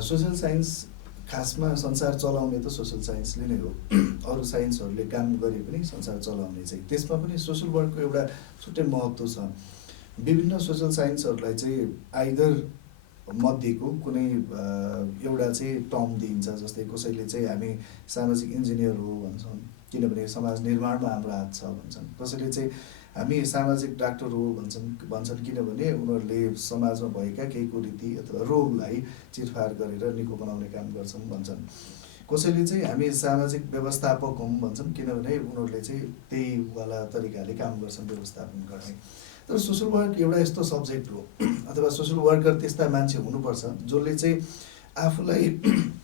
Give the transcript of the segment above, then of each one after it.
Social science खासमा संसार चलाउने त सोसल साइन्सले नै हो। अरू साइन्सहरूले काम गरे पनि संसार चलाउने चाहिँ त्यसमा पनि सोसल वर्कको एउटा छुट्टै महत्त्व छ। विभिन्न सोसल साइन्सहरूलाई चाहिँ आइदर मध्येको कुनै एउटा चाहिँ टर्म दिइन्छ। जस्तै कसैले चाहिँ हामी सामाजिक इन्जिनियर हो भन्छन्, किनभने समाज निर्माणमा हाम्रो हात छ भन्छन्। कसैले चाहिँ हामी सामाजिक डाक्टर हो भन्छन् किनभने उनीहरूले समाजमा भएका केही कुरीति अथवा रोगलाई चिरफार गरेर निको बनाउने काम गर्छन् भन्छन्। कसैले चाहिँ हामी सामाजिक व्यवस्थापक हौँ भन्छन् किनभने उनीहरूले चाहिँ त्यही वाला तरिकाले काम गर्छन् व्यवस्थापन गर्ने। तर सोसल वर्क एउटा यस्तो सब्जेक्ट हो अथवा सोसल वर्कर त्यस्ता मान्छे हुनुपर्छ जसले चाहिँ आफूलाई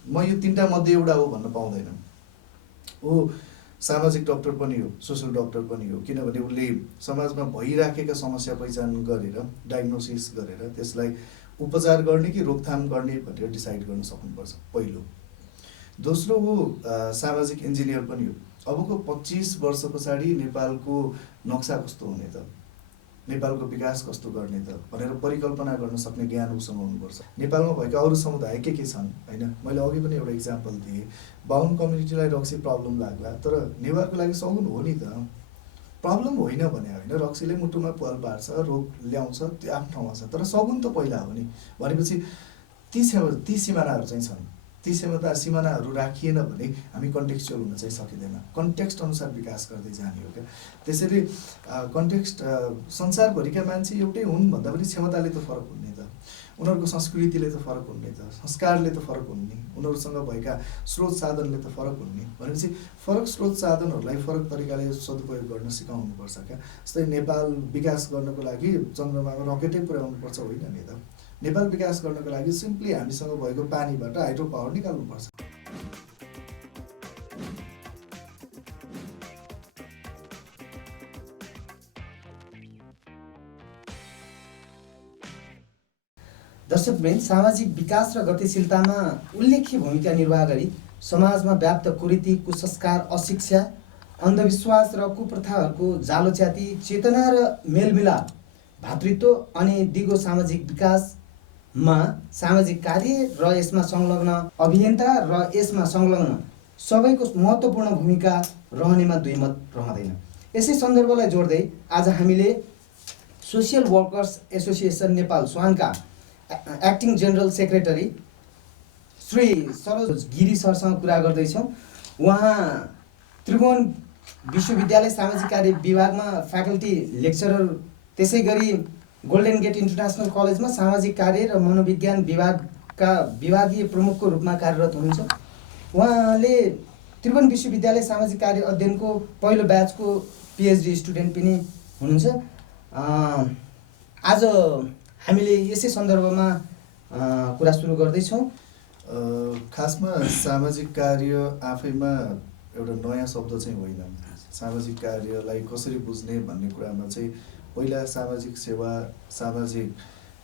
म यो तिनवटा मध्ये एउटा हो भन्न पाउँदैन। ऊ सामाजिक डक्टर पनि हो, सोसल डक्टर पनि हो, किनभने उसले समाजमा भइराखेका समस्या पहिचान गरेर डायग्नोसिस गरेर त्यसलाई उपचार गर्ने कि रोकथाम गर्ने भनेर डिसाइड गर्न सक्नुपर्छ पहिलो। दोस्रो ऊ सामाजिक इन्जिनियर पनि हो। अबको 25 वर्ष पछाडि नेपालको नक्सा कस्तो हुने त, नेपालको विकास कस्तो गर्ने त भनेर परिकल्पना गर्न सक्ने ज्ञान उसँग हुनुपर्छ। नेपालमा भएका अरू समुदाय के छन् होइन, मैले अघि पनि एउटा इक्जाम्पल दिएँ। बाहुन कम्युनिटीलाई रक्सी प्रब्लम लाग्ला, तर नेवारको लागि सगुन हो नि त, प्रब्लम होइन भने होइन। रक्सीले मुटुमा पाल पार्छ, रोग ल्याउँछ, त्यो आफ्नो ठाउँमा छ, तर सगुन त पहिला हो नि। भनेपछि ती सिमानाहरू चाहिँ छन्। ती सिमानाहरू राखिएन भने हामी कन्टेक्स्चुअल हुन चाहिँ सकिँदैन। कन्टेक्स्ट अनुसार विकास गर्दै जाने हो क्या। त्यसैले कन्टेक्स्ट संसारभरिका मान्छे एउटै हुन् भन्दा पनि क्षमताले त फरक हुने त, उनीहरूको संस्कृतिले त फरक हुने त, संस्कारले त फरक हुने, उनीहरूसँग भएका स्रोत साधनले त फरक हुने। भनेपछि फरक स्रोत साधनहरूलाई फरक तरिकाले सदुपयोग गर्न सिकाउनुपर्छ क्या। जस्तै नेपाल विकास गर्नको लागि चन्द्रमामा रकेटै पुर्याउनुपर्छ होइन नि त। नेपाल विकास गर्नको लागि सिम्पली हामीसँग भएको पानीबाट हाइड्रो पावर निकाल्नुपर्छ। दर्शकवृन्द, सामाजिक विकास र गतिशीलतामा उल्लेख्य भूमिका निर्वाह गरी समाजमा व्याप्त कुरीति, कुसंस्कार, अशिक्षा, अन्धविश्वास र कुप्रथाहरूको जालोच्याती चेतना र मेलमिलाप, भातृत्व अनि दिगो सामाजिक विकासमा सामाजिक कार्य र यसमा संलग्न अभियन्ता र यसमा संलग्न सबैको महत्त्वपूर्ण भूमिका रहनेमा दुई मत रहँदैन। यसै सन्दर्भलाई जोड्दै आज हामीले सोसियल वर्कर्स एसोसिएसन नेपाल स्वानका acting general secretary Shri Saroj Giri सरसँग कुरा गर्दैछौँ। उहाँ त्रिभुवन विश्वविद्यालय सामाजिक कार्य विभागमा फ्याकल्टी लेक्चरर, त्यसै गरी गोल्डन गेट इन्टरनेसनल कलेजमा सामाजिक कार्य र मनोविज्ञान विभागका विभागीय प्रमुखको रूपमा कार्यरत हुनुहुन्छ। उहाँले त्रिभुवन विश्वविद्यालय सामाजिक कार्य अध्ययनको पहिलो ब्याचको पिएचडी स्टुडेन्ट पनि हुनुहुन्छ। आज हामीले यसै सन्दर्भमा कुरा सुरु गर्दैछौँ। खासमा सामाजिक कार्य आफैमा एउटा नयाँ शब्द चाहिँ होइन। सामाजिक कार्यलाई कसरी बुझ्ने भन्ने कुरामा चाहिँ पहिला सामाजिक सेवा, सामाजिक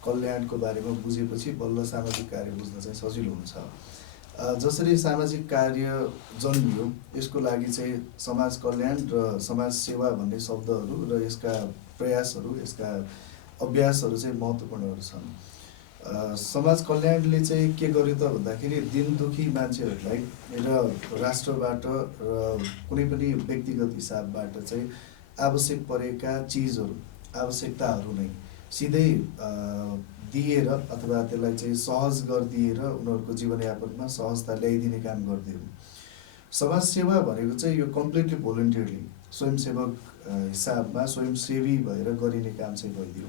कल्याणको बारेमा बुझेपछि बल्ल सामाजिक कार्य बुझ्न चाहिँ सजिलो हुन्छ। जसरी सामाजिक कार्य जन्मियो, यसको लागि चाहिँ समाज कल्याण र समाज सेवा भन्ने शब्दहरू र यसका प्रयासहरू, यसका अभ्यासहरू चाहिँ महत्त्वपूर्णहरू छन्। समाज कल्याणले चाहिँ के गर्यो त भन्दाखेरि दिन दुखी मान्छेहरूलाई र राष्ट्रबाट र कुनै पनि व्यक्तिगत हिसाबबाट चाहिँ आवश्यक परेका चिजहरू, आवश्यकताहरू नै सिधै दिएर अथवा त्यसलाई चाहिँ सहज गरिदिएर उनीहरूको जीवनयापनमा सहजता ल्याइदिने काम गरिदियो। समाज सेवा भनेको चाहिँ यो कम्प्लिटली भोलिन्टियरली स्वयंसेवक हिसाबमा स्वयंसेवी भएर गरिने काम चाहिँ भइदियो।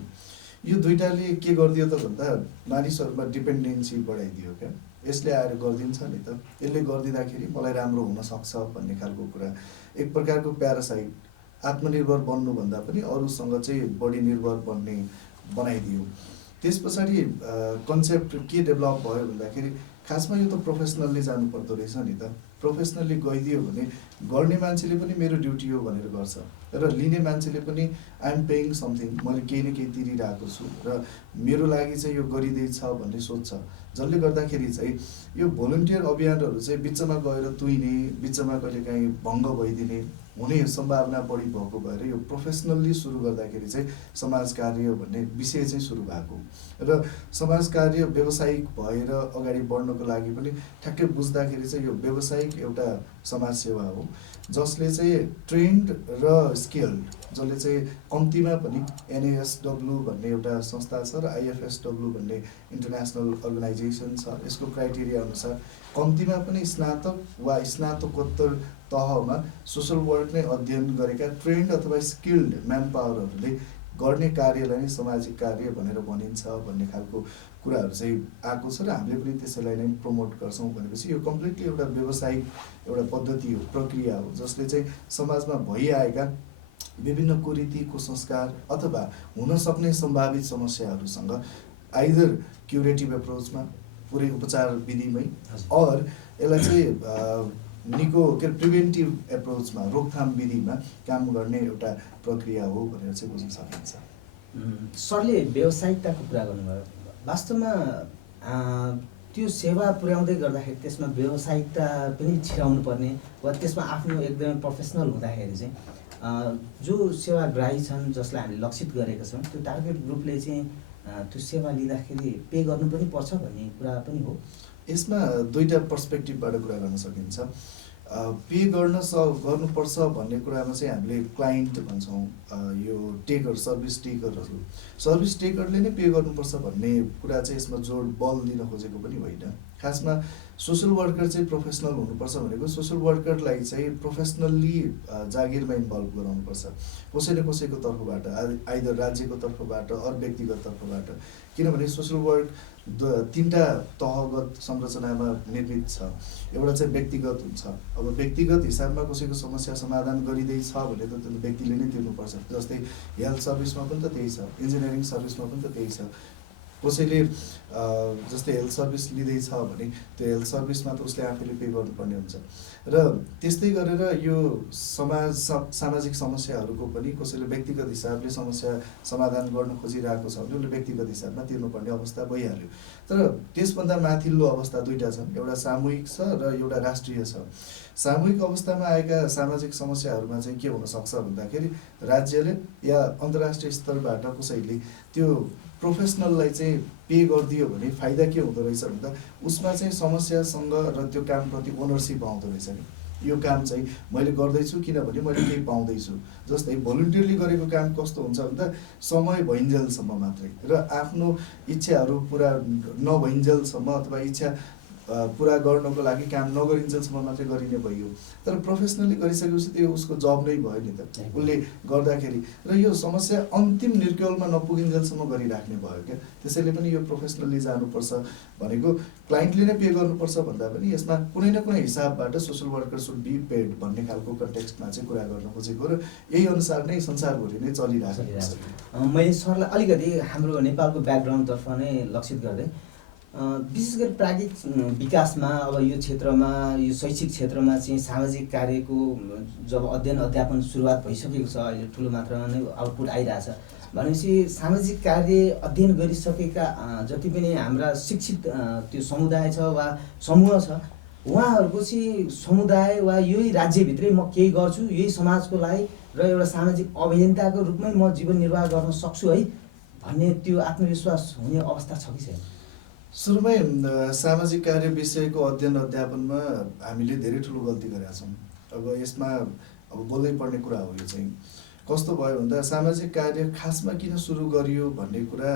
यो दुईटाले के गरिदियो त भन्दा मानिसहरूमा डिपेन्डेन्सी बढाइदियो क्या। यसले आएर गरिदिन्छ नि त, यसले गरिदिँदाखेरि मलाई राम्रो हुनसक्छ भन्ने खालको कुरा, एक प्रकारको प्यारासाइट, आत्मनिर्भर बन्नुभन्दा पनि अरूसँग चाहिँ बढी निर्भर बन्ने बनाइदियो। त्यस पछाडि कन्सेप्ट के डेभलप भयो भन्दाखेरि खासमा यो त प्रोफेसनल्ली जानु पर्दो रहेछ नि त। प्रोफेसनल्ली गइदियो भने गर्ने मान्छेले पनि मेरो ड्युटी हो भनेर गर्छ र लिने मान्छेले पनि आइएम पेइङ समथिङ, मैले केही न केही तिरिरहेको छु र मेरो लागि चाहिँ यो गरिँदैछ भन्ने सोच्छ। जसले गर्दाखेरि चाहिँ यो भोलिन्टियर अभियानहरू चाहिँ बिचमा गएर तुइने, बिचमा कहिलेकाहीँ भङ्ग भइदिने, हुने सम्भावना बढी भएको भएर यो प्रोफेसनल्ली सुरु गर्दाखेरि चाहिँ समाज कार्य भन्ने विषय चाहिँ सुरु भएको र समाज कार्य व्यावसायिक भएर अगाडि बढ्नको लागि पनि ठ्याक्कै बुझ्दाखेरि चाहिँ यो व्यावसायिक एउटा समाज सेवा हो जसले चाहिँ ट्रेन्ड र स्किल्ड जसले चाहिँ कम्तीमा पनि NASW भन्ने एउटा संस्था छ र IFSW भन्ने इन्टरनेसनल अर्गनाइजेसन छ। यसको क्राइटेरिया अनुसार कम्तीमा पनि स्नातक वा स्नातकोत्तर तहमा सोसल वर्क नै अध्ययन गरेका ट्रेन्ड अथवा स्किल्ड म्यान पावरहरूले गर्ने कार्यलाई नै सामाजिक कार्य भनेर भनिन्छ भन्ने खालको कुराहरू चाहिँ आएको छ र हामीले पनि त्यसैलाई नै प्रमोट गर्छौँ। भनेपछि यो कम्प्लिटली एउटा व्यावसायिक एउटा पद्धति हो, प्रक्रिया हो जसले चाहिँ समाजमा भइआएका विभिन्न कुरीति कुसंस्कार अथवा हुन सक्ने सम्भावित समस्याहरूसँग आइदर क्युरेटिभ एप्रोचमा पुरै उपचार विधिमै और यसलाई चाहिँ निको के प्रिभेन्टिभ एप्रोचमा रोकथाम विधिमा काम गर्ने एउटा प्रक्रिया हो भनेर चाहिँ बुझ्न सकिन्छ। सरले व्यावसायिकताको कुरा गर्नुभयो। वास्तवमा त्यो सेवा पुर्याउँदै गर्दाखेरि त्यसमा व्यावसायिकता पनि छिराउनु पर्ने वा त्यसमा आफ्नो एकदमै प्रोफेसनल हुँदाखेरि चाहिँ जो सेवाग्राही छन् जसलाई हामीले लक्षित गरेका छौँ त्यो टार्गेट ग्रुपले चाहिँ त्यो सेवा लिँदाखेरि पे गर्नु पनि पर्छ भन्ने कुरा पनि हो। यसमा दुईटा पर्सपेक्टिभबाट कुरा गर्न सकिन्छ। पे गर्नुपर्छ भन्ने कुरामा चाहिँ हामीले क्लाइन्ट भन्छौँ, यो टेकर सर्भिस टेकरले नै पे गर्नुपर्छ भन्ने कुरा चाहिँ यसमा जोड बल दिन खोजेको पनि होइन। खासमा सोसल वर्कर चाहिँ प्रोफेसनल हुनुपर्छ भनेको सोसल वर्करलाई चाहिँ प्रोफेसनल्ली जागिरमा इन्भल्भ गराउनुपर्छ कसै न कसैको तर्फबाट, आइदर राज्यको तर्फबाट अरू व्यक्तिगत तर्फबाट। किनभने सोसल वर्क तीनटा तहगत संरचनामा निर्मित छ। एउटा चाहिँ व्यक्तिगत हुन्छ। अब व्यक्तिगत हिसाबमा कसैको समस्या समाधान गरिँदैछ भने त त्यो व्यक्तिले नै तिर्नुपर्छ। जस्तै हेल्थ सर्भिसमा पनि त त्यही छ, इन्जिनियरिङ सर्भिसमा पनि त त्यही छ। कसैले जस्तै हेल्थ सर्भिस लिँदैछ भने त्यो हेल्थ सर्भिसमा त उसले आफैले पे गर्नुपर्ने हुन्छ र त्यस्तै गरेर यो सामाजिक समस्याहरूको पनि कसैले व्यक्तिगत हिसाबले समस्या समाधान गर्न खोजिरहेको छ भने उसले व्यक्तिगत हिसाबमा तिर्नुपर्ने अवस्था भइहाल्यो। तर त्यसभन्दा माथिल्लो अवस्था दुईटा छन्, एउटा सामूहिक छ र एउटा राष्ट्रिय छ। सामूहिक अवस्थामा आएका सामाजिक समस्याहरूमा चाहिँ के हुनसक्छ भन्दाखेरि राज्यले या अन्तर्राष्ट्रिय स्तरबाट कसैले त्यो प्रोफेसनललाई चाहिँ पे गरिदियो भने फाइदा के हुँदो रहेछ भन्दा उसमा चाहिँ समस्यासँग र त्यो कामप्रति ओनरसिप आउँदो रहेछ कि यो काम चाहिँ मैले गर्दैछु किनभने मैले केही पाउँदैछु। जस्तै भोलिन्टियरली गरेको काम कस्तो हुन्छ भन्दा समय भइन्जेलसम्म मात्रै र आफ्नो इच्छाहरू पुरा नभइन्जेलसम्म अथवा इच्छा पुरा गर्नको लागि काम नगरिन्जेलसम्म मात्रै गरिने भयो। तर प्रोफेसनली गरिसकेपछि त्यो उसको जब नै भयो नि त उसले गर्दाखेरि, र यो समस्या अन्तिम निर्क्युलमा नपुगिन्जेलसम्म गरिराख्ने भयो क्या। त्यसैले पनि यो प्रोफेसनली जानुपर्छ भनेको क्लाइन्टले नै पे गर्नुपर्छ भन्दा पनि यसमा कुनै न कुनै हिसाबबाट social worker should be paid भन्ने खालको कन्टेक्स्टमा चाहिँ कुरा गर्न खोजेको र यही अनुसार नै संसारभरि नै चलिरहेको छ। मैले सरलाई अलिकति हाम्रो नेपालको ब्याकग्राउन्डतर्फ नै लक्षित गर्दै विशेष गरी प्राज्ञिक विकासमा अब यो क्षेत्रमा यो शैक्षिक क्षेत्रमा चाहिँ सामाजिक कार्यको जब अध्ययन अध्यापन सुरुवात भइसकेको छ, अहिले ठुलो मात्रामा नै आउटपुट आइरहेछ भनेपछि सामाजिक कार्य अध्ययन गरिसकेका जति पनि हाम्रा शिक्षित त्यो समुदाय छ वा समूह छ उहाँहरूको चाहिँ समुदाय वा यही राज्यभित्रै म केही गर्छु यही समाजको लागि र एउटा सामाजिक अभियन्ताको रूपमै म जीवन निर्वाह गर्न सक्छु है भन्ने त्यो आत्मविश्वास हुने अवस्था छ कि छैन? सुरुमै सामाजिक कार्य विषयको अध्ययन अध्यापनमा हामीले धेरै ठुलो गल्ती गरेका छौँ। अब यसमा अब बोल्नै पर्ने कुरा हो। यो चाहिँ कस्तो भयो भन्दा सामाजिक कार्य खासमा किन सुरु गरियो भन्ने कुरा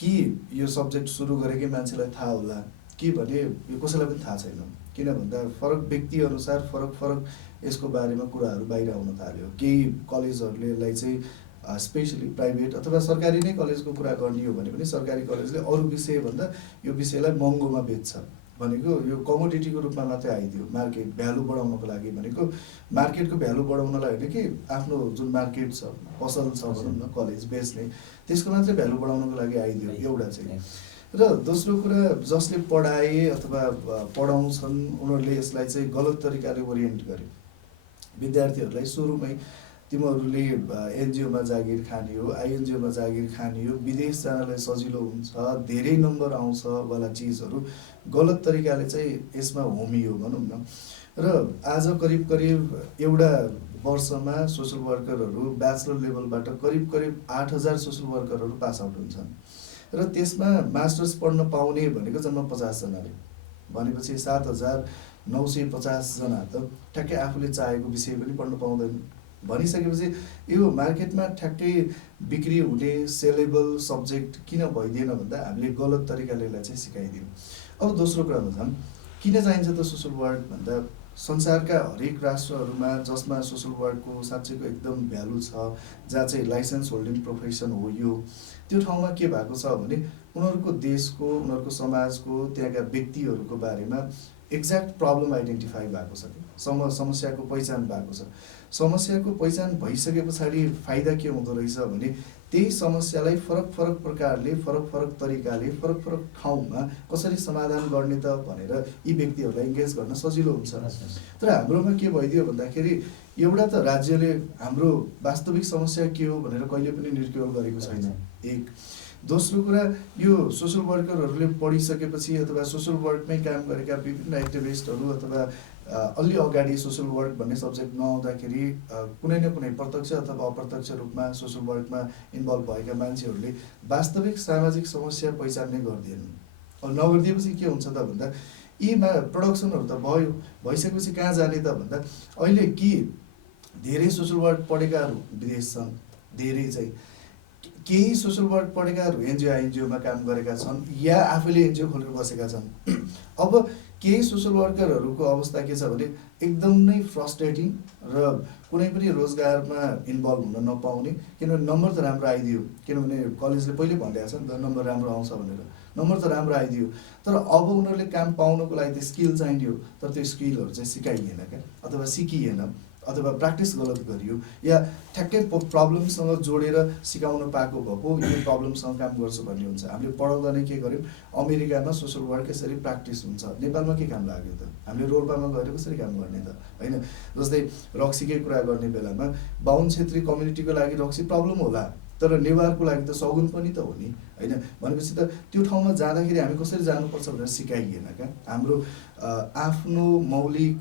कि यो सब्जेक्ट सुरु गरेकै मान्छेलाई थाहा होला कि भने यो कसैलाई पनि थाहा छैन। किन भन्दा फरक व्यक्ति अनुसार फरक यसको बारेमा कुराहरू बाहिर आउन थाल्यो। केही कलेजहरूले यसलाई चाहिँ स्पेसली प्राइभेट अथवा सरकारी नै कलेजको कुरा गर्ने हो भने पनि सरकारी कलेजले अरू विषयभन्दा यो विषयलाई महँगोमा बेच्छ भनेको यो कमोडिटीको रूपमा मात्रै आइदियो। मार्केट भ्यालु बढाउनको लागि भनेको मार्केटको भ्यालु बढाउनलाई होइन कि आफ्नो जुन मार्केट छ पसल छ भनौँ न कलेज बेच्ने त्यसको मात्रै भ्यालु बढाउनको लागि आइदियो एउटा चाहिँ। र दोस्रो कुरा जसले पढाए अथवा पढाउँछन् उनीहरूले यसलाई चाहिँ गलत तरिकाले ओरिएन्ट गर्यो। विद्यार्थीहरूलाई सुरुमै तिमीहरूले एनजिओमा जागिर खाने हो, आइएनजिओमा जागिर खाने हो, विदेश जानलाई सजिलो हुन्छ, धेरै नम्बर आउँछ वाला चिजहरू गलत तरिकाले चाहिँ यसमा होमियो भनौँ न। र आज करिब करिब एउटा वर्षमा सोसल वर्करहरू ब्याचलर लेभलबाट करिब करिब 8,000 सोसल वर्करहरू पास आउट हुन्छन् र त्यसमा मास्टर्स पढ्न पाउने भनेको जम्मा 50 जनाले, भनेपछि 7,950 जना त ठ्याक्कै आफूले चाहेको विषय पनि पढ्न पाउँदैन। भनिसकेपछि यो मार्केटमा ठ्याक्कै बिक्री हुने सेलेबल सब्जेक्ट किन भइदिएन भन्दा हामीले गलत तरिकाले यसलाई चाहिँ सिकाइदियौँ। अब दोस्रो कुरामा जाऊँ, किन चाहिन्छ त सोसल वर्क भन्दा संसारका हरेक राष्ट्रहरूमा जसमा सोसल वर्कको साँच्चैको एकदम भ्यालु छ, जहाँ चाहिँ लाइसेन्स होल्डिङ प्रोफेसन हो यो, त्यो ठाउँमा के भएको छ भने उनीहरूको देशको, उनीहरूको समाजको, त्यहाँका व्यक्तिहरूको बारेमा एक्ज्याक्ट प्रब्लम आइडेन्टिफाई भएको छ कि समस्याको पहिचान भएको छ। समस्याको पहिचान भइसके पछाडि फाइदा के हुँदो रहेछ भने त्यही समस्यालाई फरक फरक प्रकारले, फरक फरक तरिकाले, फरक फरक ठाउँमा कसरी समाधान गर्ने त भनेर यी व्यक्तिहरूलाई इङ्गेज गर्न सजिलो हुन्छ। तर हाम्रोमा के भइदियो भन्दाखेरि एउटा त राज्यले हाम्रो वास्तविक समस्या के हो भनेर कहिले पनि निर्क्युल गरेको छैन, एक। दोस्रो कुरा, यो सोसल वर्करहरूले पढिसकेपछि अथवा सोसल वर्कमै काम गरेका विभिन्न एक्टिभिस्टहरू अथवा अलि अगाडि सोसल वर्क भन्ने सब्जेक्ट नआउँदाखेरि कुनै न कुनै प्रत्यक्ष अथवा अप्रत्यक्ष रूपमा सोसल वर्कमा इन्भल्भ भएका मान्छेहरूले वास्तविक सामाजिक समस्या पहिचान्ने गर्दैनन्। नगरिदिएपछि के हुन्छ त भन्दा यीमा प्रोडक्सनहरू त भयो, भइसकेपछि कहाँ जाने त भन्दा अहिले कि धेरै सोसल वर्क पढेकाहरू विदेश छन्, धेरै चाहिँ केही सोसल वर्क पढेकाहरू एनजिओमा काम गरेका छन् या आफैले एनजिओ खोलेर बसेका छन्। अब केही सोसल वर्करहरूको अवस्था के छ भने एकदम नै फ्रस्ट्रेटिङ र कुनै पनि रोजगारमा इन्भल्भ हुन नपाउने, किनभने नम्बर त राम्रो आइदियो, किनभने कलेजले पहिले भनिरहेको छ नि त नम्बर राम्रो आउँछ भनेर, नम्बर त राम्रो आइदियो, तर अब उनीहरूले काम पाउनको लागि त स्किल चाहियो, तर त्यो स्किलहरू चाहिँ सिकाइएन क्या, अथवा सिकिएन, अथवा प्र्याक्टिस गलत गरियो, या ठ्याक्कै प्रब्लमसँग जोडेर सिकाउन पाएको भएको यो प्रब्लमसँग काम गर्छु भन्ने हुन्छ। हामीले पढाउँदा नै के गर्यौँ, अमेरिकामा सोसल वर्क यसरी प्र्याक्टिस हुन्छ, नेपालमा के काम लाग्यो त, हामीले रोल्पामा गएर कसरी काम गर्ने त होइन। जस्तै रक्सीकै कुरा गर्ने बेलामा बाहुन छेत्री कम्युनिटीको लागि रक्सी प्रब्लम होला, तर नेवारको लागि त सगुन पनि त हो नि होइन। भनेपछि त त्यो ठाउँमा जाँदाखेरि हामी कसरी जानुपर्छ भनेर सिकाइएन क्या। हाम्रो आफ्नो मौलिक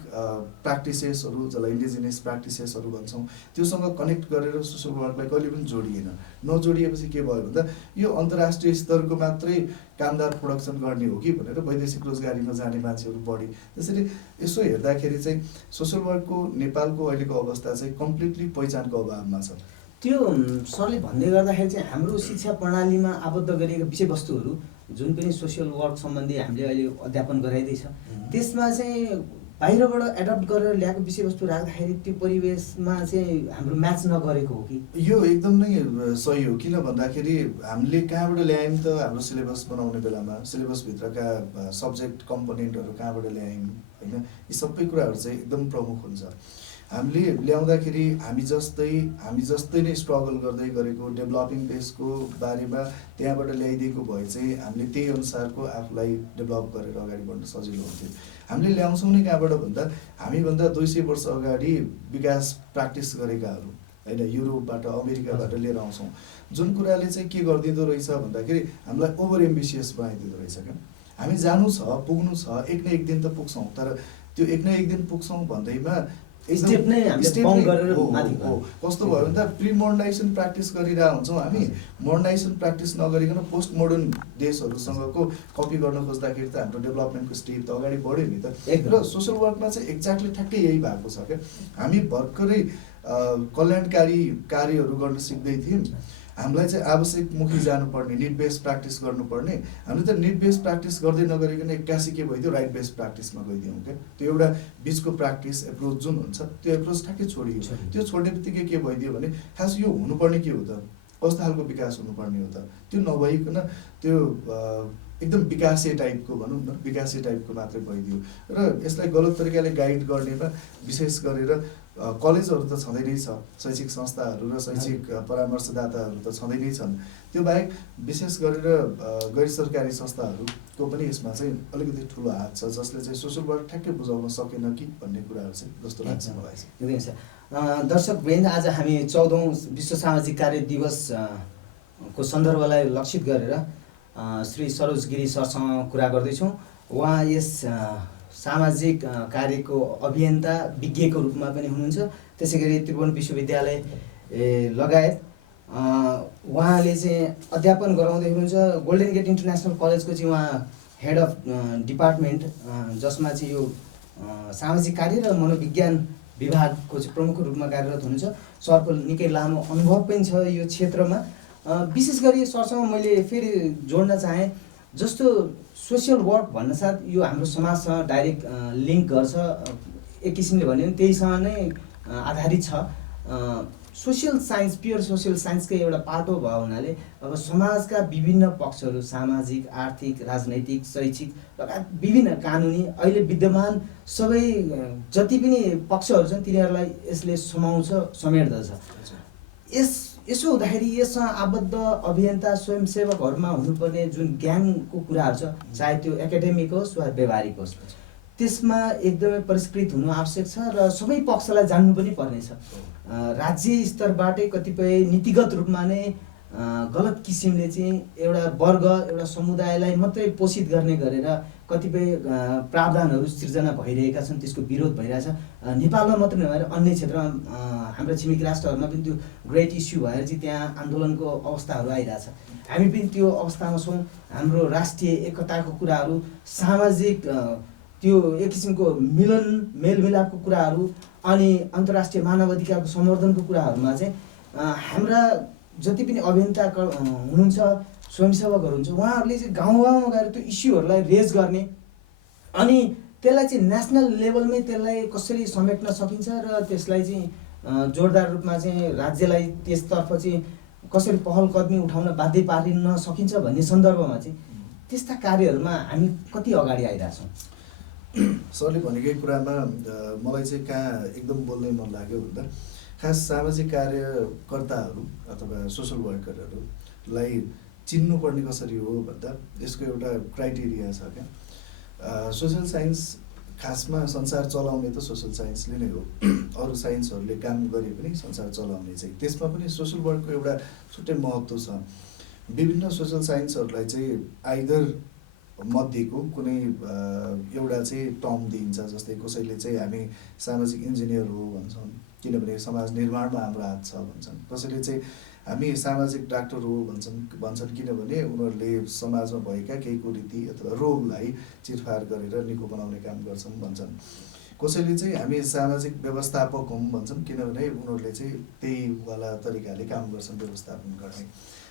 प्र्याक्टिसेसहरू, जसलाई इन्डिजिनियस प्र्याक्टिसेसहरू भन्छौँ, त्योसँग कनेक्ट गरेर सोसल वर्कलाई कहिले पनि जोडिएन। नजोडिएपछि के भयो भन्दा यो अन्तर्राष्ट्रिय स्तरको मात्रै कामदार प्रोडक्सन गर्ने हो कि भनेर वैदेशिक रोजगारीमा जाने मान्छेहरू बढी। त्यसरी यसो हेर्दाखेरि चाहिँ सोसल वर्कको नेपालको अहिलेको अवस्था चाहिँ कम्प्लिटली पहिचानको अभावमा छ। त्यो सरले भन्दै गर्दाखेरि चाहिँ हाम्रो शिक्षा प्रणालीमा आबद्ध गरिएका विषयवस्तुहरू जुन पनि सोसियल वर्क सम्बन्धी हामीले अहिले अध्यापन गराइँदैछ, त्यसमा चाहिँ बाहिरबाट एडप्ट गरेर ल्याएको विषयवस्तु राख्दाखेरि त्यो परिवेशमा चाहिँ हाम्रो म्याच नगरेको हो कि? यो एकदम नै सही हो। किन भन्दाखेरि हामीले कहाँबाट ल्यायौँ त, हाम्रो सिलेबस बनाउने बेलामा सिलेबसभित्रका सब्जेक्ट कम्पोनेन्टहरू कहाँबाट ल्यायौँ होइन, यी सबै कुराहरू चाहिँ एकदम प्रमुख हुन्छ। हामीले ल्याउँदाखेरि हामी जस्तै नै स्ट्रगल गर्दै गरेको डेभलपिङ देशको बारेमा त्यहाँबाट ल्याइदिएको भए चाहिँ हामीले त्यही अनुसारको आफूलाई डेभलप गरेर अगाडि बढ्न सजिलो हुन्थ्यो। हामीले ल्याउँछौँ नै कहाँबाट भन्दा हामीभन्दा 200 वर्ष अगाडि विकास प्र्याक्टिस गरेकाहरू होइन, युरोपबाट अमेरिकाबाट लिएर आउँछौँ, जुन कुराले चाहिँ के गरिदिँदो रहेछ भन्दाखेरि हामीलाई ओभर एम्बिसियस बनाइदिँदो रहेछ क्या। हामी जानु छ, पुग्नु छ, एक न एक दिन त पुग्छौँ, तर त्यो एक न एक दिन पुग्छौँ भन्दैमा स्टेप नै कस्तो भयो भन्दा प्री मोडर्नाइजेसन प्र्याक्टिस गरिरहेको हुन्छौँ हामी। मोडर्नाइजेसन प्र्याक्टिस नगरिकन पोस्ट मोडर्न देशहरूसँगको कपी गर्न खोज्दाखेरि त हाम्रो डेभलपमेन्टको स्टेप त अगाडि बढ्यो नि त। र सोसल वर्कमा चाहिँ एक्ज्याक्टली ठ्याक्कै यही भएको छ क्या। हामी भर्खरै कल्याणकारी कार्यहरू गर्न सिक्दै थियौँ, हामीलाई चाहिँ आवश्यकमुखी जानुपर्ने, निड बेस्ड प्र्याक्टिस गर्नुपर्ने, हामीले त निड बेस्ड प्र्याक्टिस गर्दै नगरिकन एक्कासी के भइदियो, राइट बेस्ड प्र्याक्टिसमा गइदियौँ क्या। त्यो एउटा बिचको प्र्याक्टिस एप्रोच जुन हुन्छ त्यो एप्रोच ठ्याक्कै छोडियो। त्यो छोड्ने बित्तिकै के भइदियो भने खास यो हुनुपर्ने के हो त, कस्तो खालको विकास हुनुपर्ने हो त, त्यो नभइकन त्यो एकदम विकासे टाइपको भनौँ न, विकासे टाइपको मात्रै भइदियो। र यसलाई गलत तरिकाले गाइड गर्नेमा विशेष गरेर कलेजहरू त छँदै नै छ, शैक्षिक संस्थाहरू र शैक्षिक परामर्शदाताहरू त छँदै नै छन्, त्यो बाहेक विशेष गरेर गैर सरकारी संस्थाहरूको पनि यसमा चाहिँ अलिकति ठुलो हात छ, जसले चाहिँ सोसल वर्क ठ्याक्कै बुझाउन सकेन कि भन्ने कुराहरू चाहिँ जस्तो लाग्छ मलाई चाहिँ। दर्शकवृन्द, आज हामी 14औं विश्व सामाजिक कार्य दिवस को सन्दर्भलाई लक्षित गरेर श्री सरोज गिरी सरसँग कुरा गर्दैछौँ। उहाँ यस सामाजिक कार्यको अभियन्ता विज्ञको रूपमा पनि हुनुहुन्छ। त्यसै गरी त्रिभुवन विश्वविद्यालय लगायत उहाँले चाहिँ अध्यापन गराउँदै हुनुहुन्छ। गोल्डन गेट इन्टरनेसनल कलेजको चाहिँ उहाँ हेड अफ डिपार्टमेन्ट, जसमा चाहिँ यो सामाजिक कार्य र मनोविज्ञान विभागको चाहिँ प्रमुख रूपमा कार्यरत हुनुहुन्छ। सरको निकै लामो अनुभव पनि छ यो क्षेत्रमा। विशेष गरी सरसँग मैले फेरि जोड्न चाहेँ, जस्तो सोसियल वर्क भन्नसाथ यो हाम्रो समाजसँग डाइरेक्ट लिङ्क गर्छ, एक किसिमले भन्यो भने त्यहीसँग नै आधारित छ। सोसियल साइन्स, प्योर सोसियल साइन्सकै एउटा पाटो भयो हुनाले अब समाजका विभिन्न पक्षहरू, सामाजिक, आर्थिक, राजनैतिक, शैक्षिक लगायत विभिन्न कानुनी अहिले विद्यमान सबै जति पनि पक्षहरू छन् तिनीहरूलाई यसले समाउँछ, समेट्दछ। यसो हुँदाखेरि यससँग आबद्ध अभियन्ता स्वयंसेवकहरूमा हुनुपर्ने जुन ज्ञानको कुराहरू छ, चाहे त्यो एकाडेमिक होस् वा व्यवहारिक होस्, त्यसमा एकदमै परिष्कृत हुनु आवश्यक छ र सबै पक्षलाई जान्नु पनि पर्नेछ। राज्य स्तरबाटै कतिपय नीतिगत रूपमा नै गलत किसिमले चाहिँ एउटा वर्ग, एउटा समुदायलाई मात्रै पोषित गर्ने गरेर कतिपय प्रावधानहरू सिर्जना भइरहेका छन्, त्यसको विरोध भइरहेछ। नेपालमा मात्रै नभएर अन्य क्षेत्रमा, हाम्रा छिमेकी राष्ट्रहरूमा पनि त्यो ग्रेट इस्यु भएर चाहिँ त्यहाँ आन्दोलनको अवस्थाहरू आइरहेछ। हामी पनि त्यो अवस्थामा छौँ। हाम्रो राष्ट्रिय एकताको कुराहरू, सामाजिक त्यो एक किसिमको मेलमिलापको कुराहरू अनि अन्तर्राष्ट्रिय मानव अधिकारको सम्वर्धनको कुराहरूमा चाहिँ हाम्रा जति पनि अभियन्ता हुनुहुन्छ, स्वयंसेवकहरू हुन्छ, उहाँहरूले चाहिँ गाउँ गाउँमा गएर त्यो इस्युहरूलाई रेज गर्ने अनि त्यसलाई चाहिँ नेसनल लेभलमै त्यसलाई कसरी समेट्न सकिन्छ र त्यसलाई चाहिँ जोरदार रूपमा चाहिँ राज्यलाई त्यसतर्फ चाहिँ कसरी पहल कदमी उठाउन बाध्य पारिन सकिन्छ भन्ने सन्दर्भमा चाहिँ त्यस्ता कार्यहरूमा हामी कति अगाडि आइरहेछौँ। सरले भनेकै कुरामा मलाई चाहिँ कहाँ एकदम बोल्नै मन लाग्यो भन्दा खास सामाजिक कार्यकर्ताहरू अथवा सोसल वर्करहरूलाई चिन्नुपर्ने कसरी हो भन्दा यसको एउटा क्राइटेरिया छ क्या। सोसल साइन्स खासमा संसार चलाउने त सोसल साइन्सले नै हो। अरू साइन्सहरूले काम गरे पनि संसार चलाउने चाहिँ त्यसमा पनि सोसल वर्कको एउटा छुट्टै महत्त्व छ। विभिन्न सोसल साइन्सहरूलाई चाहिँ आइदर मध्येको कुनै एउटा चाहिँ टर्म दिइन्छ। जस्तै कसैले चाहिँ हामी सामाजिक इन्जिनियर हो भन्छन्, किनभने समाज निर्माणमा हाम्रो हात छ भन्छन्। कसैले चाहिँ हामी सामाजिक डाक्टर हो भन्छन् किनभने उनीहरूले समाजमा भएका केही कुरीति अथवा रोगलाई चिरफार गरेर निको बनाउने काम गर्छन् भन्छन्। कसैले चाहिँ हामी सामाजिक व्यवस्थापक हौँ भन्छन् किनभने उनीहरूले चाहिँ त्यही वाला तरिकाले काम गर्छन् व्यवस्थापन गर्ने।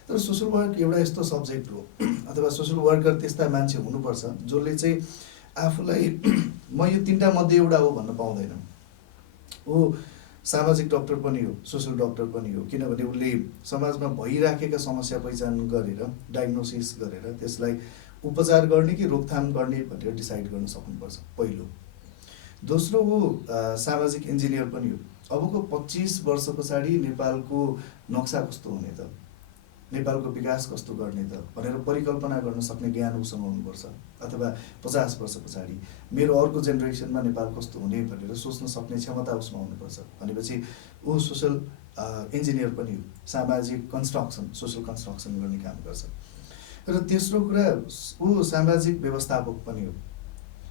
तर सोसल वर्क एउटा यस्तो सब्जेक्ट हो अथवा सोसल वर्कर त्यस्ता मान्छे हुनुपर्छ जसले चाहिँ आफूलाई म यो तिनवटा मध्ये एउटा हो भन्न पाउँदैन। ऊ सामाजिक डक्टर पनि हो, सोसल डक्टर पनि हो, किनभने उसले समाजमा भइराखेका समस्या पहिचान गरेर डायग्नोसिस गरेर त्यसलाई उपचार गर्ने कि रोकथाम गर्ने भनेर डिसाइड गर्न सक्नुपर्छ पहिलो। दोस्रो ऊ सामाजिक इन्जिनियर पनि हो। अबको 25 वर्ष पछाडि नेपालको नक्सा कस्तो हुने त, नेपालको विकास कस्तो गर्ने त भनेर परिकल्पना गर्न सक्ने ज्ञान उसँग हुनुपर्छ। अथवा 50 वर्ष पछाडि मेरो अर्को जेनेरेसनमा नेपाल कस्तो हुने भनेर सोच्न सक्ने क्षमता उसमा हुनुपर्छ। भनेपछि ऊ सोसल इन्जिनियर पनि हो, सामाजिक कन्स्ट्रक्सन, सोसल कन्स्ट्रक्सन गर्ने काम गर्छ। र तेस्रो कुरा ऊ सामाजिक व्यवस्थापक पनि हो।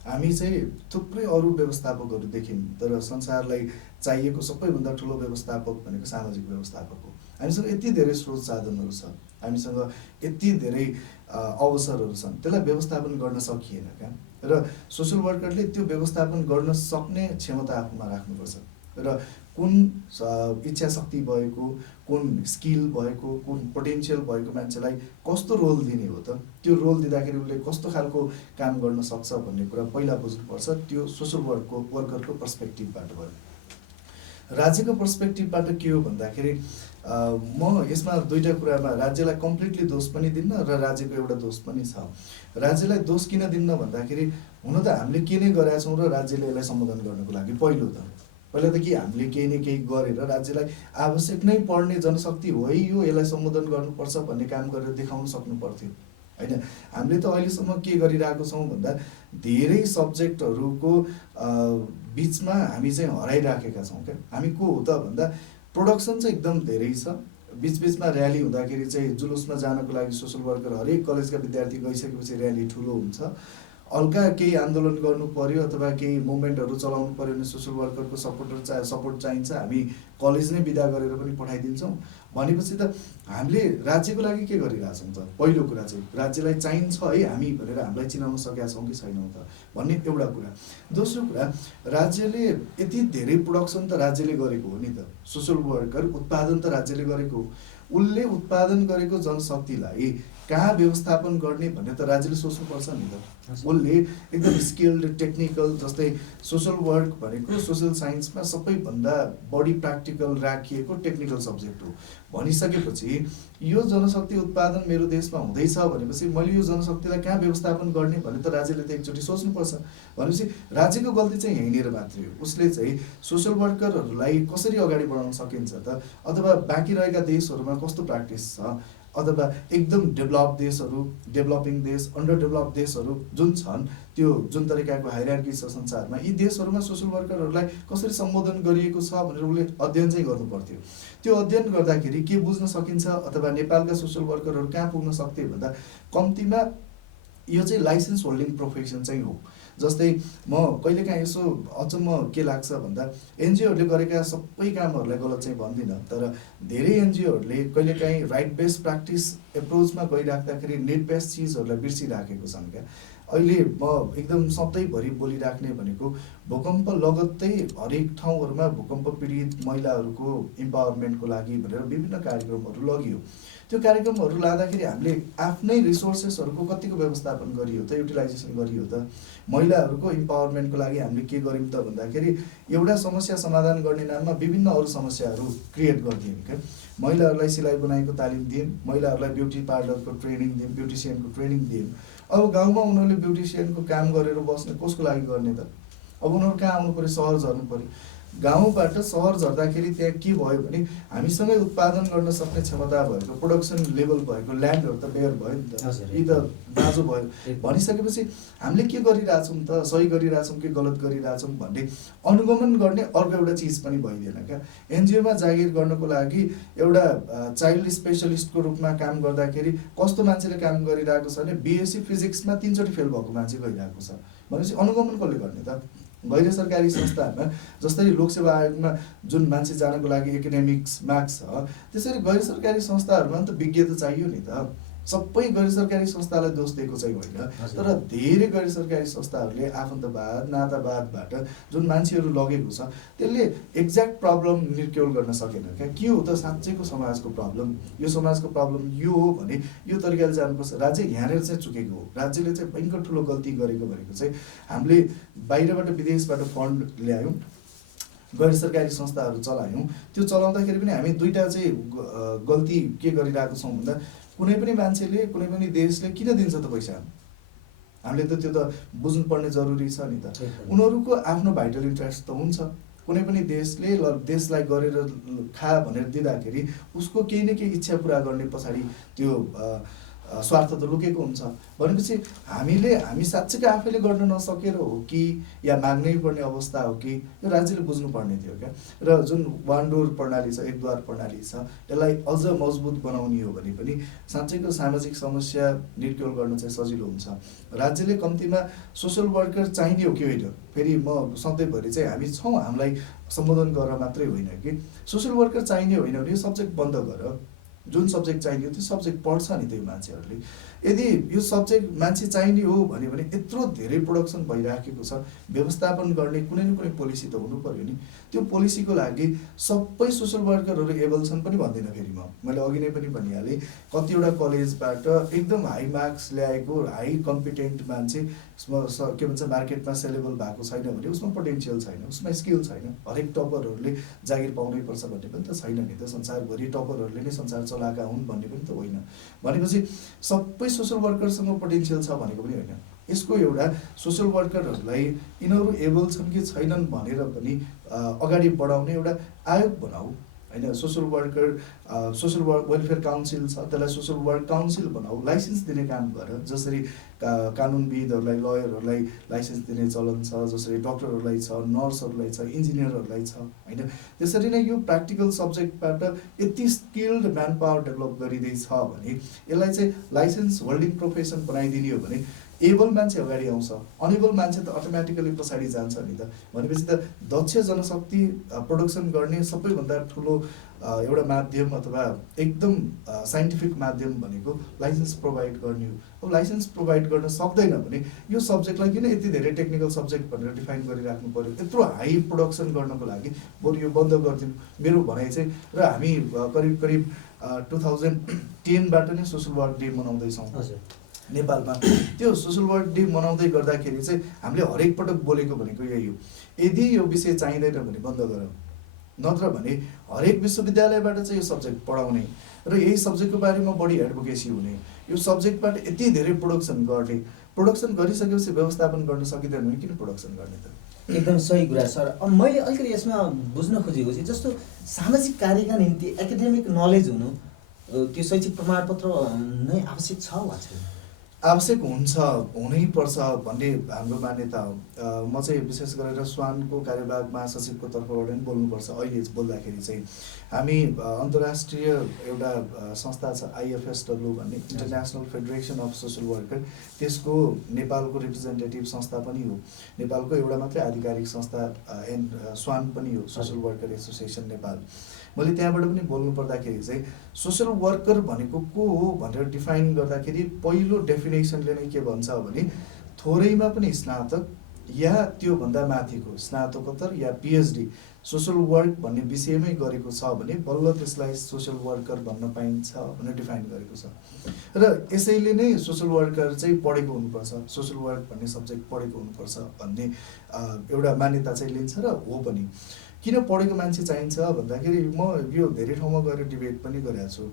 हामी चाहिँ थुप्रै अरू व्यवस्थापकहरू देखिन्, तर संसारलाई चाहिएको सबैभन्दा ठुलो व्यवस्थापक भनेको सामाजिक व्यवस्थापक हो। हामीसँग यति धेरै स्रोत साधनहरू छ, हामीसँग यति धेरै अवसरहरू छन्, त्यसलाई व्यवस्थापन गर्न सकिएन क्या। र सोसल वर्करले त्यो व्यवस्थापन गर्न सक्ने क्षमता आफूमा राख्नुपर्छ र कुन इच्छा शक्ति भएको, कुन स्किल भएको, कुन पोटेन्सियल भएको मान्छेलाई कस्तो रोल दिने हो त, त्यो रोल दिँदाखेरि उसले कस्तो खालको काम गर्न सक्छ भन्ने कुरा पहिला बुझ्नुपर्छ। त्यो सोसल वर्करको पर्सपेक्टिभबाट भयो। राज्यको पर्सपेक्टिभबाट के हो भन्दाखेरि म यसमा दुईटा कुरामा राज्यलाई कम्प्लिटली दोष पनि दिन्न र राज्यको एउटा दोष पनि छ। राज्यलाई दोष किन दिन्न भन्दाखेरि हुन त हामीले के नै गरेका छौँ र राज्यले यसलाई सम्बोधन गर्नको लागि पहिला त कि हामीले केही न केही गरेर राज्यलाई आवश्यक नै पर्ने जनशक्ति हो यो, यसलाई सम्बोधन गर्नुपर्छ भन्ने काम गरेर देखाउन सक्नु पर्थ्यो। होइन। हामीले त अहिलेसम्म के गरिरहेको छौँ भन्दा धेरै सब्जेक्टहरूको बिचमा हामी चाहिँ हराइराखेका छौँ क्या। हामी को हो त भन्दा प्रोडक्सन चाहिँ एकदम धेरै छ, बिचबिचमा र्याली हुँदाखेरि चाहिँ जुलुसमा जानको लागि सोसल वर्कर हरेक कलेजका विद्यार्थी गइसकेपछि र्याली ठुलो हुन्छ। हल्का केही आन्दोलन गर्नु पर्यो अथवा केही मुभमेन्टहरू चलाउनु पर्यो भने सोसल वर्करको सपोर्ट चाहिन्छ, हामी कलेज नै बिदा गरेर पनि पठाइदिन्छौँ। भनेपछि त हामीले राज्यको लागि के गरिरहेछौँ त? पहिलो कुरा चाहिँ राज्यलाई चाहिन्छ है हामी भनेर हामीलाई चिनाउन सकेका छौँ कि छैनौँ त भन्ने एउटा कुरा। दोस्रो कुरा, राज्यले यति धेरै प्रोडक्सन त राज्यले गरेको हो नि त, सोसल वर्कर उत्पादन त राज्यले गरेको हो। उसले उत्पादन गरेको जनशक्तिलाई कहाँ व्यवस्थापन गर्ने भन्ने त राज्यले सोच्नुपर्छ नि त। उसले एकदम स्किल्ड टेक्निकल, जस्तै सोसल वर्क भनेको सोसल साइन्समा सबैभन्दा बढी प्र्याक्टिकल राखिएको टेक्निकल सब्जेक्ट हो भनिसकेपछि यो जनशक्ति उत्पादन मेरो देशमा हुँदैछ भनेपछि मैले यो जनशक्तिलाई कहाँ व्यवस्थापन गर्ने भन्ने त राज्यले त एकचोटि सोच्नुपर्छ। भनेपछि राज्यको गल्ती चाहिँ यहीँनिर मात्रै हो। उसले चाहिँ सोसल वर्करहरूलाई कसरी अगाडि बढाउन सकिन्छ त, अथवा बाँकी रहेका देशहरूमा कस्तो प्र्याक्टिस छ, अथवा एकदम डेभलप देशहरू, डेभलपिङ देश, अन्डर डेभलप देशहरू जुन छन्, त्यो जुन तरिकाको हायरार्की छ संसारमा, यी देशहरूमा सोसल वर्करहरूलाई कसरी सम्बोधन गरिएको छ भनेर उसले अध्ययन चाहिँ गर्नु पर्थ्यो। त्यो अध्ययन गर्दाखेरि के बुझ्न सकिन्छ, अथवा नेपालका सोसल वर्करहरू कहाँ पुग्न सक्थे भन्दा कम्तीमा यो चाहिँ लाइसेन्स होल्डिङ प्रोफेसन चाहिँ हो। जस्तै म कहिलेकाहीँ यसो अचम्म के लाग्छ भन्दा एनजिओहरूले गरेका सबै कामहरूलाई गलत चाहिँ भन्दिनँ, तर धेरै एनजिओहरूले कहिलेकाहीँ राइट बेस्ड प्र्याक्टिस एप्रोचमा गइराख्दाखेरि नेट बेस्ड चिजहरूलाई बिर्सिराखेको छन् क्या। अहिले म एकदम सधैँभरि बोलिराख्ने भनेको भूकम्प लगत्तै हरेक ठाउँहरूमा भूकम्प पीडित महिलाहरूको इम्पावरमेन्टको लागि भनेर विभिन्न कार्यक्रमहरू लगियो। त्यो कार्यक्रमहरू लाँदाखेरि हामीले आफ्नै रिसोर्सेसहरूको कतिको व्यवस्थापन गरियो त, युटिलाइजेसन गरियो त? महिलाहरूको इम्पावरमेन्टको लागि हामीले के गर्यौँ त भन्दाखेरि एउटा समस्या समाधान गर्ने नाममा विभिन्न अरू समस्याहरू क्रिएट गरिदियौँ क्या। महिलाहरूलाई सिलाइ बुनाइको तालिम दियौँ, महिलाहरूलाई ब्युटी पार्लरको ट्रेनिङ दियौँ, ब्युटिसियनको ट्रेनिङ दियौँ। अब गाउँमा उनीहरूले ब्युटिसियनको काम गरेर बस्ने कसको लागि गर्ने त? अब उनीहरू कहाँ आउनु पऱ्यो? सहर झर्नु पऱ्यो। गाउँबाट सहर झर्दाखेरि त्यहाँ के भयो भने हामीसँगै उत्पादन गर्न सक्ने क्षमता भएको, प्रोडक्सन लेभल भएको ल्यान्डहरू त बेयर भयो नि त, यी त दाजु भयो। भनिसकेपछि हामीले के गरिरहेछौँ त, सही गरिरहेछौँ कि गलत गरिरहेछौँ भन्ने अनुगमन गर्ने अर्को एउटा चिज पनि भइदिएन क्या। एनजिओमा जागिर गर्नको लागि एउटा चाइल्ड स्पेसलिस्टको रूपमा काम गर्दाखेरि कस्तो मान्छेले काम गरिरहेको छ भने बिएससी फिजिक्समा 3 चोटि फेल भएको मान्छे गइरहेको छ भनेपछि अनुगमन कसले गर्ने त? गैर सरकारी संस्थाहरूमा, जस्तै लोकसेवा आयोगमा जुन मान्छे जानको लागि एकाडेमिक्स मार्क्स छ, त्यसरी गैर सरकारी संस्थाहरूमा त विज्ञ त चाहियो नि त। सबै गैर सरकारी संस्थालाई दोष दिएको चाहिँ होइन, तर धेरै गैर सरकारी संस्थाहरूले आफन्तवाद नातावादबाट जुन मान्छेहरू लगेको छ त्यसले एक्ज्याक्ट प्रब्लम निर्क्योल गर्न सकेन क्या। के हो त साँच्चैको समाजको प्रब्लम? यो समाजको प्रब्लम यो हो भने यो तरिकाले जानुपर्छ। राज्य यहाँनिर चाहिँ चुकेको हो। राज्यले चाहिँ भयङ्कर ठुलो गल्ती गरेको भनेको चाहिँ हामीले बाहिरबाट विदेशबाट फन्ड ल्यायौँ, गैर सरकारी संस्थाहरू चलायौँ। त्यो चलाउँदाखेरि पनि हामी दुईवटा चाहिँ गल्ती के गरिरहेको छौँ भन्दा कुनै पनि मान्छेले, कुनै पनि देशले किन दिन्छ त पैसा? हामीले त त्यो त बुझ्नुपर्ने जरुरी छ नि त। उनीहरूको आफ्नो भाइटल इन्ट्रेस्ट त हुन्छ। कुनै पनि देशले देशलाई गरेर खा भनेर दिँदाखेरि उसको केही न केही इच्छा पुरा गर्ने पछाडि त्यो स्वार्थ त लुकेको हुन्छ। भनेपछि हामी साँच्चैकै आफैले गर्न नसकेर हो कि या माग्नै पर्ने अवस्था हो कि यो राज्यले बुझ्नुपर्ने थियो क्या। र जुन वान डोर प्रणाली छ, एक द्वार प्रणाली छ, त्यसलाई अझ मजबुत बनाउने हो भने पनि साँच्चैको सामाजिक समस्या निर्क्योल गर्न चाहिँ सजिलो हुन्छ। राज्यले कम्तीमा सोसल वर्कर चाहिने हो कि होइन, फेरि म सधैँभरि चाहिँ हामी छौँ, हामीलाई सम्बोधन गरेर मात्रै होइन कि सोसल वर्कर चाहिने होइन भने यो सब्जेक्ट बन्द गर। जुन सब्जेक्ट चाहिने हो त्यो सब्जेक्ट पढ्छ नि त्यो मान्छेहरूले। यदि यो सब्जेक्ट मान्छे चाहिने हो भने यत्रो धेरै प्रोडक्सन भइराखेको छ, व्यवस्थापन गर्ने कुनै न कुनै पोलिसी त हुनु पर्यो नि। त्यो पोलिसीको लागि सबै सोसल वर्करहरू एबल छन् पनि भन्दिनँ। फेरि मैले अघि नै पनि भनिहालेँ, कतिवटा कलेजबाट एकदम हाई मार्क्स ल्याएको हाई कम्पिटेन्ट मान्छे के भन्छ मार्केटमा सेलेबल भएको छैन भने उसमा पोटेन्सियल छैन, उसमा स्किल छैन। हरेक टपरहरूले जागिर पाउनै पर्छ भन्ने पनि त छैन नि त। संसारभरि टपरहरूले नै संसार चलाएका हुन् भन्ने पनि त होइन। भनेपछि सबै सोसल वर्करसँग पोटेन्सियल छ भनेको पनि होइन। यसको एउटा सोसल वर्करहरूलाई यिनीहरू एबल छन् कि छैनन् भनेर पनि अगाडि बढाउने एउटा आयोग बनाऊ होइन। सोसल वेलफेयर काउन्सिल छ, त्यसलाई सोसल वर्क काउन्सिल बनाऊ, लाइसेन्स दिने काम गर। जसरी कानुनविदहरूलाई, लयरहरूलाई लाइसेन्स दिने चलन छ, जसरी डक्टरहरूलाई छ, नर्सहरूलाई छ, इन्जिनियरहरूलाई छ, होइन। त्यसरी नै यो प्र्याक्टिकल सब्जेक्टबाट यति स्किल्ड म्यान पावर डेभलप गरिँदैछ भने यसलाई चाहिँ लाइसेन्स होल्डिङ प्रोफेसन बनाइदिने हो भने एबल मान्छे अगाडि आउँछ, अनेबल मान्छे त अटोमेटिकली पछाडि जान्छ नि त। भनेपछि त दक्ष जनशक्ति प्रोडक्सन गर्ने सबैभन्दा ठुलो एउटा माध्यम अथवा एकदम साइन्टिफिक माध्यम भनेको लाइसेन्स प्रोभाइड गर्ने हो। अब लाइसेन्स प्रोभाइड गर्न सक्दैन भने यो सब्जेक्टलाई किन यति धेरै टेक्निकल सब्जेक्ट भनेर डिफाइन गरिराख्नु पर्यो? यत्रो हाई प्रोडक्सन गर्नको लागि बरु यो बन्द गरिदिनु मेरो भनाइ चाहिँ। र हामी करिब करिब 2010बाट नै सोसल वर्क डे मनाउँदैछौँ नेपालमा। त्यो सोसल वर्क डे मनाउँदै गर्दाखेरि चाहिँ हामीले हरेक पटक बोलेको भनेको यही हो, यदि यो विषय चाहिँदैन भने बन्द गर, नत्र भने हरेक विश्वविद्यालयबाट चाहिँ यो सब्जेक्ट पढाउने र यही सब्जेक्टको बारेमा बढी एडभोकेसी हुने, यो सब्जेक्टबाट यति धेरै प्रोडक्सन गर्ने, प्रोडक्सन गरिसकेपछि व्यवस्थापन गर्न सकिँदैन भने किन प्रोडक्सन गर्ने त? एकदम सही कुरा सर। अब मैले अलिकति यसमा बुझ्न खोजेको चाहिँ जस्तो सामाजिक कार्यका निम्ति एकाडेमिक नलेज हुनु, त्यो शैक्षिक प्रमाणपत्र नै आवश्यक छ वा छैन? आवश्यक हुन्छ, हुनैपर्छ भन्ने हाम्रो मान्यता हो। म चाहिँ विशेष गरेर स्वानको कार्यवाहक महासचिवको तर्फबाट पनि बोल्नुपर्छ। अहिले बोल्दाखेरि चाहिँ हामी अन्तर्राष्ट्रिय एउटा संस्था छ IFSW भन्ने, international federation of social worker, त्यसको नेपालको रिप्रेजेन्टेटिभ संस्था पनि हो। नेपालको एउटा मात्रै आधिकारिक संस्था स्वान पनि हो, सोसल वर्कर एसोसिएसन नेपाल। मैले त्यहाँबाट पनि बोल्नु पर्दाखेरि चाहिँ सोसल वर्कर भनेको को हो भनेर डिफाइन गर्दाखेरि पहिलो डेफिनेसनले नै के भन्छ भने थोरैमा पनि स्नातक या त्योभन्दा माथिको स्नातकोत्तर या PhD सोसल वर्क भन्ने विषयमै गरेको छ भने बल्ल त्यसलाई सोसल वर्कर भन्न पाइन्छ भनेर डिफाइन गरेको छ। र यसैले नै सोसल वर्कर चाहिँ पढेको हुनुपर्छ, सोसल वर्क भन्ने सब्जेक्ट पढेको हुनुपर्छ भन्ने एउटा मान्यता चाहिँ लिन्छ र हो पनि। किन पढेको मान्छे चाहिन्छ भन्दाखेरि म यो धेरै ठाउँमा गएर डिबेट पनि गरेको छु।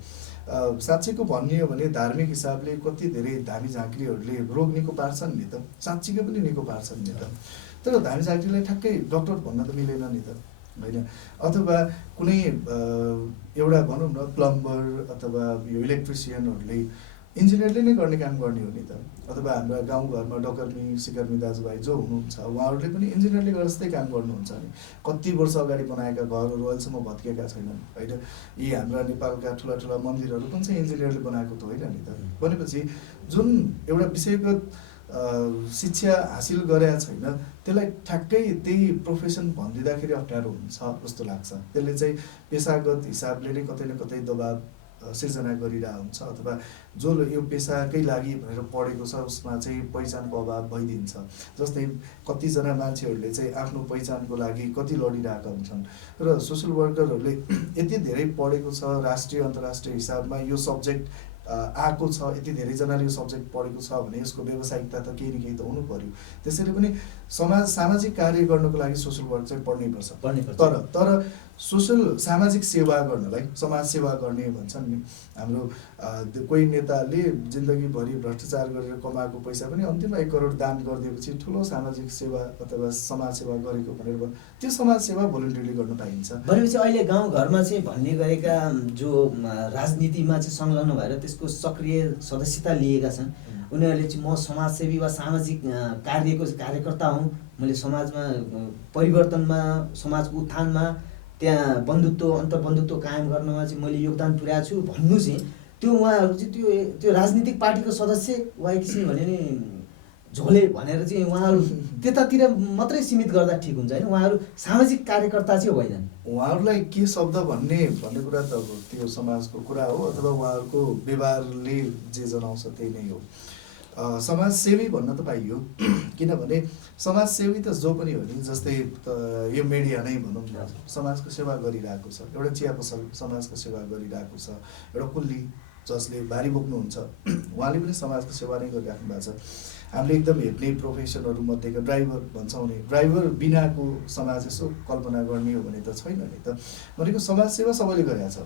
साँच्चैको भन्ने हो भने धार्मिक हिसाबले कति धेरै धामी झाँक्रीहरूले रोग निको पार्छन् नि त, साँच्चीकै पनि निको पार्छन् नि त। तर धामी झाँक्रीलाई ठ्याक्कै डक्टर भन्न त मिलेन नि त, होइन। अथवा कुनै एउटा भनौँ न प्लम्बर अथवा यो इलेक्ट्रिसियनहरूले इन्जिनियरले नै गर्ने काम गर्ने हो नि त। अथवा हाम्रा गाउँघरमा डकर्मी सिकर्मी दाजुभाइ जो हुनुहुन्छ उहाँहरूले पनि इन्जिनियरले गरे जस्तै काम गर्नुहुन्छ नि। कति वर्ष अगाडि बनाएका घरहरू अहिलेसम्म भत्किएका छैनन्, होइन। यी हाम्रा नेपालका ठुला ठुला मन्दिरहरू पनि चाहिँ इन्जिनियरले बनाएको त होइन नि त। भनेपछि जुन एउटा विषयगत शिक्षा हासिल गरेका छैन त्यसलाई ठ्याक्कै त्यही प्रोफेसन भनिदिँदाखेरि अप्ठ्यारो हुन्छ जस्तो लाग्छ। त्यसले चाहिँ पेसागत हिसाबले नै कतै न कतै दबाब सिर्जना गरिरहेको हुन्छ, अथवा जो यो पेसाकै लागि भनेर पढेको छ उसमा चाहिँ पहिचानको अभाव भइदिन्छ। जस्तै कतिजना मान्छेहरूले चाहिँ आफ्नो पहिचानको लागि कति लडिरहेका हुन्छन् र सोसल वर्करहरूले यति धेरै पढेको छ, राष्ट्रिय अन्तर्राष्ट्रिय हिसाबमा यो सब्जेक्ट आएको छ, यति धेरैजनाले यो सब्जेक्ट पढेको छ भने यसको व्यावसायिकता त केही न केही त हुनु पर्यो। त्यसैले पनि सामाजिक कार्य गर्नको लागि सोसल वर्क चाहिँ पढ्नैपर्छ। तर सोसल सामाजिक सेवा गर्नलाई समाज सेवा गर्ने भन्छन् नि हाम्रो कोही नेताले जिन्दगीभरि भ्रष्टाचार गरेर कमाएको पैसा पनि अन्तिममा 1 करोड दान गरिदिएपछि ठुलो सामाजिक सेवा अथवा समाज सेवा गरेको भनेर त्यो समाज सेवा भोलिन्टियरली गर्न पाइन्छ। भनेपछि अहिले गाउँघरमा चाहिँ भन्ने गरेका जो राजनीतिमा चाहिँ संलग्न भएर त्यसको सक्रिय सदस्यता लिएका छन् उनीहरूले चाहिँ म समाजसेवी वा सामाजिक कार्यको कार्यकर्ता हुँ, मैले समाजमा परिवर्तनमा समाजको उत्थानमा त्यहाँ बन्धुत्व अन्तर्बन्धुत्व कायम गर्नमा चाहिँ मैले योगदान पुर्याएको छु भन्नु चाहिँ त्यो उहाँहरू चाहिँ त्यो राजनीतिक पार्टीको सदस्य वा एकछिन भने नि झोले भनेर चाहिँ उहाँहरू त्यतातिर मात्रै सीमित गर्दा ठिक हुन्छ होइन? उहाँहरू सामाजिक कार्यकर्ता चाहिँ होइनन्। उहाँहरूलाई के शब्द भन्ने कुरा त अब त्यो समाजको कुरा हो, अथवा उहाँहरूको व्यवहारले जे जनाउँछ त्यही नै हो। समाजसेवी भन्न त पाइयो, किनभने समाजसेवी त जो पनि हो नि। जस्तै यो मिडिया नै भनौँ न, समाजको सेवा गरिरहेको छ। एउटा चिया पसल समाजको सेवा गरिरहेको छ। एउटा कुल्ली जसले भारी बोक्नुहुन्छ उहाँले पनि समाजको सेवा नै गरिराख्नु भएको छ। हामीले एकदम हेप्ने प्रोफेसनहरू मध्येको ड्राइभर भन्छौँ नि, ड्राइभर बिनाको समाज यसो कल्पना गर्ने हो भने त छैन नि त। भनेको समाजसेवा सबैले गरेको छ,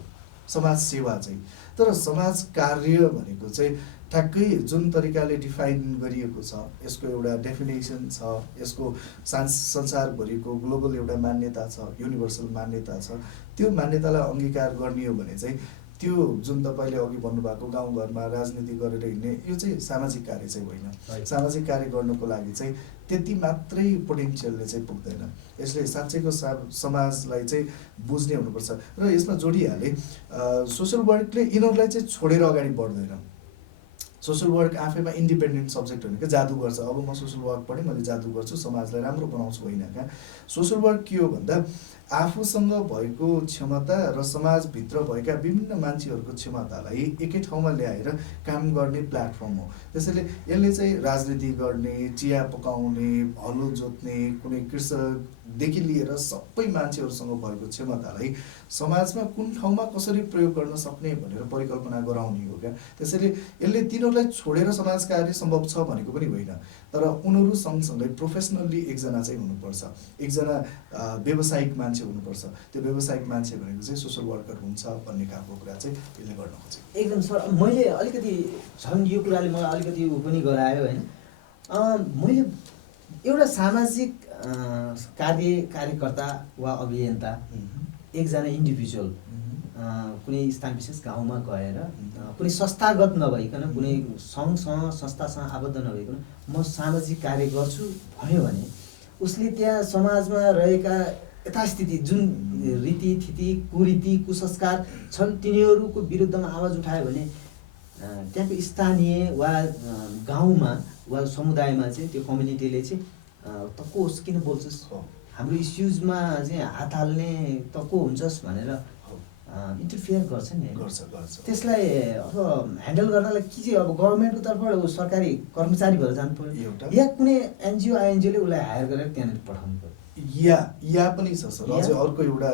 समाज सेवा चाहिँ। तर समाज कार्य भनेको चाहिँ ठ्याक्कै जुन तरिकाले डिफाइन गरिएको छ, यसको एउटा डेफिनेसन छ, यसको संसारभरिको ग्लोबल एउटा मान्यता छ, युनिभर्सल मान्यता छ। त्यो मान्यतालाई अङ्गीकार गर्ने हो भने चाहिँ त्यो जुन तपाईँले अघि भन्नुभएको गाउँघरमा राजनीति गरेर हिँड्ने, यो चाहिँ सामाजिक कार्य चाहिँ होइन। सामाजिक कार्य गर्नुको लागि चाहिँ त्यति मात्रै पोटेन्सियलले चाहिँ पुग्दैन। यसले साँच्चैको समाजलाई चाहिँ बुझ्ने हुनुपर्छ। र यसमा जोडिहाले सोसल वर्कले यिनीहरूलाई चाहिँ छोडेर अगाडि बढ्दैन। सोसल वर्क आफैमा इन्डिपेन्डेन्ट सब्जेक्ट होइन क्या, जादु गर्छ अब म सोसल वर्क पढेँ मैले जादु गर्छु समाजलाई राम्रो बनाउँछु होइन क्या। सोसल वर्क के हो भन्दा आफूसँग भएको क्षमता र समाजभित्र भएका विभिन्न मान्छेहरूको क्षमतालाई एकै ठाउँमा ल्याएर काम गर्ने प्लेटफर्म हो। त्यसैले यसले चाहिँ राजनीति गर्ने, चिया पकाउने, हलो जोत्ने, कुनै कृषकदेखि लिएर सबै मान्छेहरूसँग भएको क्षमतालाई समाजमा कुन ठाउँमा कसरी प्रयोग गर्न सक्ने भनेर परिकल्पना गराउने हो क्या। त्यसैले यसले तिनीहरूलाई छोडेर समाज कार्य सम्भव छ भनेको पनि होइन, तर उनीहरू सँगसँगै प्रोफेसनल्ली एकजना चाहिँ हुनुपर्छ, एकजना व्यावसायिक मान्छे हुनुपर्छ। त्यो व्यावसायिक मान्छे भनेको चाहिँ सोसल वर्कर हुन्छ भन्ने खालको कुरा चाहिँ यसले गर्न खोजेको। एकदम सर, मैले अलिकति झन् यो कुराले मलाई अलिकति उ पनि गरायो होइन। मैले एउटा सामाजिक कार्यकर्ता वा अभियन्ता एकजना इन्डिभिजुअल कुनै स्थान विशेष गाउँमा गएर कुनै संस्थागत नभइकन, कुनै सङ्घसँग संस्थासँग आबद्ध नभइकन म सामाजिक कार्य गर्छु भन्यो भने उसले त्यहाँ समाजमा रहेका यथास्थिति जुन रीतिथिति कुरीति कुसंस्कार छन् तिनीहरूको विरुद्धमा आवाज उठायो भने त्यहाँको स्थानीय वा गाउँमा वा समुदायमा चाहिँ त्यो कम्युनिटीले चाहिँ त को होस् किन बोल्छस्, हाम्रो इस्युजमा चाहिँ हात हाल्ने त को हुन्छस् भनेर इन्टरफियर गर्छ नि। गर्छ। त्यसलाई अब ह्यान्डल गर्नलाई के चाहिँ अब गभर्मेन्टको तर्फबाट सरकारी कर्मचारी भएर जानु पर्यो या कुनै एनजिओ आइएनजिओले उसलाई हायर गरेर त्यहाँनिर पठाउनु पर्यो? या पनि छ सर, अझै अर्को एउटा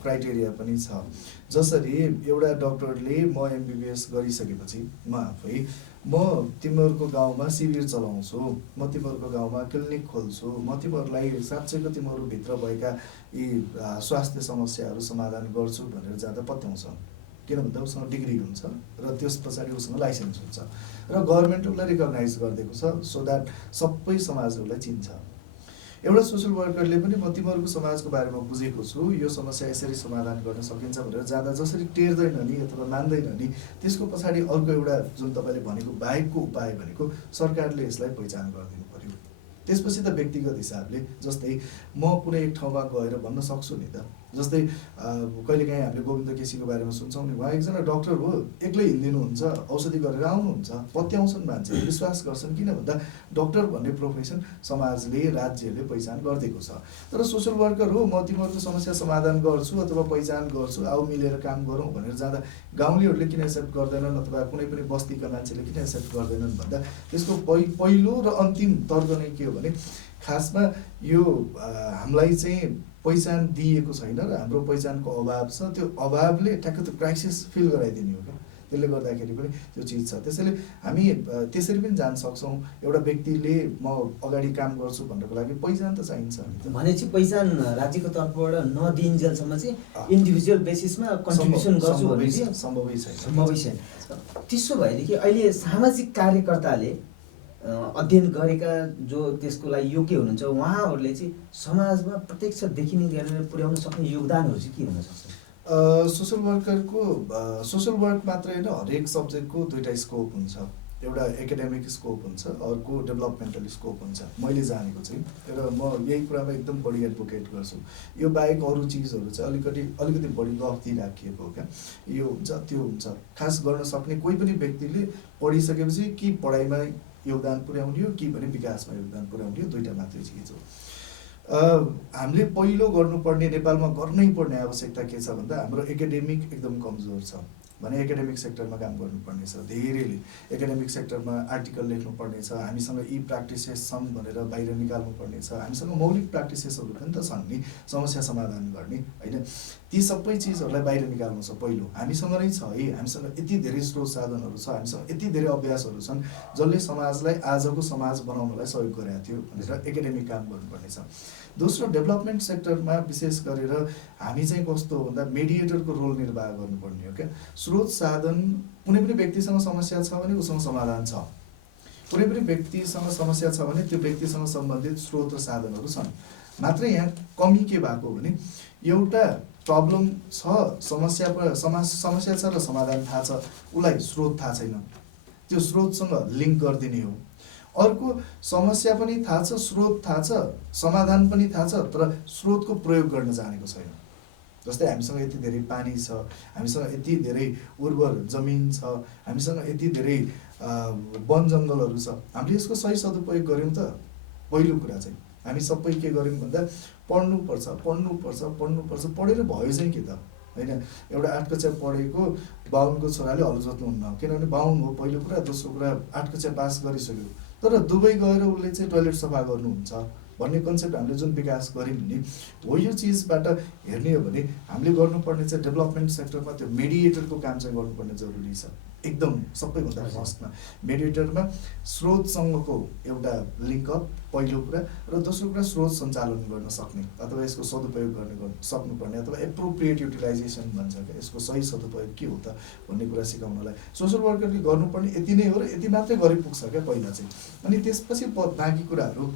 क्राइटेरिया पनि छ। जसरी एउटा डक्टरले म एमबिबिएस गरिसकेपछि म आफै म तिमीहरूको गाउँमा शिविर चलाउँछु, म तिमीहरूको गाउँमा क्लिनिक खोल्छु, म तिमीहरूलाई साँच्चैको तिमीहरूभित्र भएका यी स्वास्थ्य समस्याहरू समाधान गर्छु भनेर जाँदा पत्याउँछ। किन भन्दा उसँग डिग्री हुन्छ र त्यस पछाडि उसँग लाइसेन्स हुन्छ र गभर्मेन्ट उसलाई रिकगनाइज गरिदिएको छ, सो द्याट सबै समाजहरूलाई चिन्छ। एउटा सोसल वर्करले पनि म तिमीहरूको समाजको बारेमा बुझेको छु, यो समस्या यसरी समाधान गर्न सकिन्छ भनेर जाँदा जसरी टेर्दैन नि अथवा मान्दैन नि, त्यसको पछाडि अर्को एउटा जुन तपाईँले भनेको बाहेकको उपाय भनेको सरकारले यसलाई पहिचान गरिदिनु पर्यो। त्यसपछि त व्यक्तिगत हिसाबले, जस्तै म कुनै एक ठाउँमा गएर भन्न सक्छु नि त, जस्तै कहिलेकाहीँ हामीले गोविन्द केसीको बारेमा सुन्छौँ नि, उहाँ एकजना डक्टर हो, एक्लै हिँडिदिनुहुन्छ, औषधि गरेर आउनुहुन्छ, पत्याउँछन् मान्छेले, विश्वास गर्छन्। किन भन्दा डक्टर भन्ने प्रोफेसन समाजले राज्यले पहिचान गरिदिएको छ। तर सोसल वर्कर हो, म तिमीहरूको समस्या समाधान गर्छु अथवा पहिचान गर्छु, आऊ मिलेर काम गरौँ भनेर जाँदा गाउँलेहरूले किन एक्सेप्ट गर्दैनन् अथवा कुनै पनि बस्तीका मान्छेले किन एक्सेप्ट गर्दैनन् भन्दा त्यसको पहिलो र अन्तिम तर्क नै के हो भने खासमा यो हामीलाई चाहिँ पहिचान दिएको छैन र हाम्रो पहिचानको अभाव छ। त्यो अभावले ठ्याक्क त्यो क्राइसिस फिल गराइदिने हो क्या, त्यसले गर्दाखेरि पनि त्यो चिज छ। त्यसैले हामी त्यसरी पनि जान सक्छौँ। एउटा व्यक्तिले म अगाडि काम गर्छु भन्नको लागि पहिचान त चाहिन्छ नि। भनेपछि पहिचान राज्यको तर्फबाट नदिइन्जेलसम्म चाहिँ इन्डिभिजुअल बेसिसमा कन्ट्रिब्युसन गर्छु भने चाहिँ सम्भवै छैन। त्यसो भएदेखि अहिले सामाजिक कार्यकर्ताले अध्ययन गरेका जो त्यसको लागि योग्य हुनुहुन्छ उहाँहरूले चाहिँ समाजमा प्रत्यक्ष देखिने गरेर पुर्याउन सक्ने योगदानहरू चाहिँ के हुन सक्छ? सोसल वर्करको सोसल वर्क मात्रै होइन, हरेक सब्जेक्टको दुईवटा स्कोप हुन्छ। एउटा एकाडेमिक स्कोप हुन्छ, अर्को डेभलपमेन्टल स्कोप हुन्छ मैले जानेको चाहिँ। र म यही कुरामा एकदम बढी एडभोकेट गर्छु। यो बाहेक अरू चिजहरू चाहिँ अलिकति बढी गफ राखिएको हो क्या, यो हुन्छ त्यो हुन्छ। खास गर्न सक्ने कोही पनि व्यक्तिले पढिसकेपछि कि पढाइमा योगदान पुर्याउने हो कि भने विकासमा योगदान पुर्याउने हो, दुईवटा मात्रै चिज हो। हामीले पहिलो गर्नुपर्ने, नेपालमा गर्नै पर्ने आवश्यकता के छ भन्दा हाम्रो एकाडेमिक एकदम कमजोर छ। भने एकाडेमिक सेक्टरमा काम गर्नुपर्ने छ, धेरैले एकाडेमिक सेक्टरमा आर्टिकल लेख्नुपर्ने छ, हामीसँग यी प्र्याक्टिसेस छन् भनेर बाहिर निकाल्नुपर्ने छ, हामीसँग मौलिक प्र्याक्टिसेसहरू पनि त छन् नि समस्या समाधान गर्ने, होइन? ती सबै चिजहरूलाई बाहिर निकाल्नु छ। पहिलो हामीसँग नै छ है, हामीसँग यति धेरै स्रोत साधनहरू छ, हामीसँग यति धेरै अभ्यासहरू छन् जसले समाजलाई आजको समाज बनाउनलाई सहयोग गरेको थियो भनेर एकाडेमिक काम गर्नुपर्ने छ। दोस्रो, डेभलपमेन्ट सेक्टरमा विशेष गरेर हामी चाहिँ कस्तो हो भन्दा मेडिएटरको रोल निर्वाह गर्नुपर्ने हो क्या। स्रोत साधन, कुनै पनि व्यक्तिसँग समस्या छ भने उसँग समाधान छ, कुनै पनि व्यक्तिसँग समस्या छ भने त्यो व्यक्तिसँग सम्बन्धित स्रोत र साधनहरू छन्। मात्र यहाँ कमी के भएको भने एउटा प्रब्लम छ, समस्या छ र समाधान थाहा छ, उसलाई स्रोत थाहा छैन, त्यो स्रोतसँग लिङ्क गरिदिने हो। अर्को समस्या पनि थाहा छ, स्रोत थाहा छ, समाधान पनि थाहा छ, तर स्रोतको प्रयोग गर्न जानेको छैन। जस्तै हामीसँग यति धेरै पानी छ, हामीसँग यति धेरै उर्वर जमिन छ, हामीसँग यति धेरै वन जङ्गलहरू छ, हामीले यसको सही सदुपयोग गऱ्यौँ त? पहिलो कुरा चाहिँ हामी सबै के गर्यौँ भन्दा पढ्नुपर्छ, पढेर भयो चाहिँ के त, होइन? एउटा 8 कक्षा पढेको बाहुनको छोराले हलो जोत्नुहुन्न, किनभने बाहुन हो पहिलो कुरा, दोस्रो कुरा 8 कक्षा पास गरिसक्यो, तर दुबई गएर उसले चाहिँ टोइलेट सफा गर्नुहुन्छ भन्ने कन्सेप्ट हामीले जुन विकास गऱ्यौँ नि हो, यो चिजबाट हेर्ने हो भने हामीले गर्नुपर्ने चाहिँ डेभलपमेन्ट सेक्टरमा त्यो मेडिएटरको काम चाहिँ गर्नुपर्ने जरुरी छ। एकदम सबैभन्दा फर्स्टमा मेडिएटरमा स्रोतसँगको एउटा लिङ्कअप पहिलो कुरा, र दोस्रो कुरा स्रोत सञ्चालन गर्न सक्ने अथवा यसको सदुपयोग गर्न सक्नुपर्ने अथवा एप्रोप्रिएट युटिलाइजेसन भन्छ क्या, यसको सही सदुपयोग के हो त भन्ने कुरा सिकाउनलाई सोसल वर्करले गर्नुपर्ने यति नै हो र यति मात्रै गरी पुग्छ क्या पहिला चाहिँ। अनि त्यसपछि बाँकी कुराहरू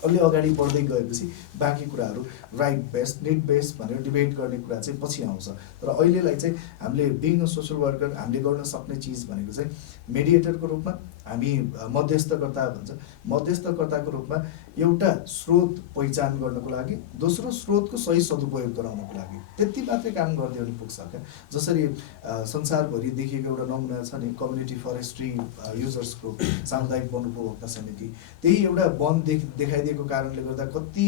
अलि अगाडि बढ्दै गएपछि बाँकी कुराहरू राइट बेस्ड निड बेस्ड भनेर डिबेट गर्ने कुरा चाहिँ पछि आउँछ। तर अहिलेलाई चाहिँ हामीले बिङ अ सोसल वर्कर हामीले गर्न सक्ने चिज भनेको चाहिँ मेडिएटरको रूपमा हामी मध्यस्थकर्ता भन्छ, मध्यस्थकर्ताको रूपमा एउटा स्रोत पहिचान गर्नको लागि, दोस्रो स्रोतको सही सदुपयोग गराउनको लागि, त्यति मात्रै काम गरिदियो भने पुग्छ क्या। जसरी संसारभरि देखिएको एउटा नमुना छ नि कम्युनिटी फरेस्ट्री युजर्स ग्रुप, सामुदायिक वन उपभोक्ता समिति, त्यही एउटा वन देखाइदिएको कारणले गर्दा कति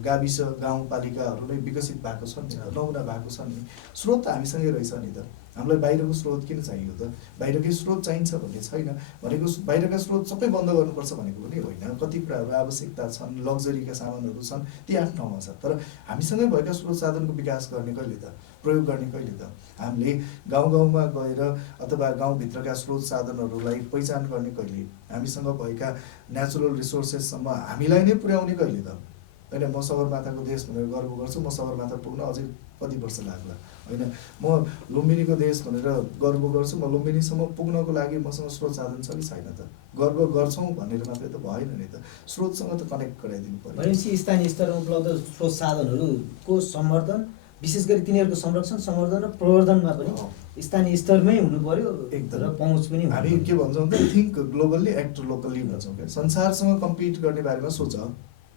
गाविस गाउँपालिकाहरू नै विकसित भएको छन् नि, नमुना भएको छन् नि। स्रोत त हामीसँगै रहेछ नि त, हामीलाई बाहिरको स्रोत किन चाहियो त? बाहिरकै स्रोत चाहिन्छ भन्ने छैन, भनेको बाहिरका स्रोत सबै बन्द गर्नुपर्छ भनेको पनि होइन। कति कुराहरू आवश्यकता छन्, लग्जरीका सामानहरू छन्, ती आफ्नो ठाउँमा छ, तर हामीसँगै भएका स्रोत साधनको विकास गर्ने कहिले त, प्रयोग गर्ने कहिले त? हामीले गाउँमा गएर अथवा गाउँभित्रका स्रोत साधनहरूलाई पहिचान गर्ने कहिले? हामीसँग भएका नेचुरल रिसोर्सेससम्म हामीलाई नै पुर्याउने कहिले त? होइन, म सगरमाथाको देश भनेर गर्व गर्छु, म सगरमाथा पुग्न अझै कति वर्ष लाग्ला, होइन? म लुम्बिनीको देश भनेर गर्व गर्छु, म लुम्बिनीसम्म पुग्नको लागि मसँग स्रोत साधन छ कि छैन त? गर्व गर्छौँ भनेर मात्रै त भएन नि त, स्रोतसँग त कनेक्ट गराइदिनु पर्यो। भनेपछि स्थानीय स्तरमा उपलब्ध स्रोत साधनहरूको संवर्धन, विशेष गरी तिनीहरूको संरक्षण, संवर्धन र प्रवर्धनमा पनि स्थानीय स्तरमै हुनु पर्यो एकदम, र पहुँच पनि। हामी के भन्छौँ त, थिङ्क ग्लोबल्ली एक्ट लोकल्ली भन्छौँ क्या। संसारसँग कम्पिट गर्ने बारेमा सोच,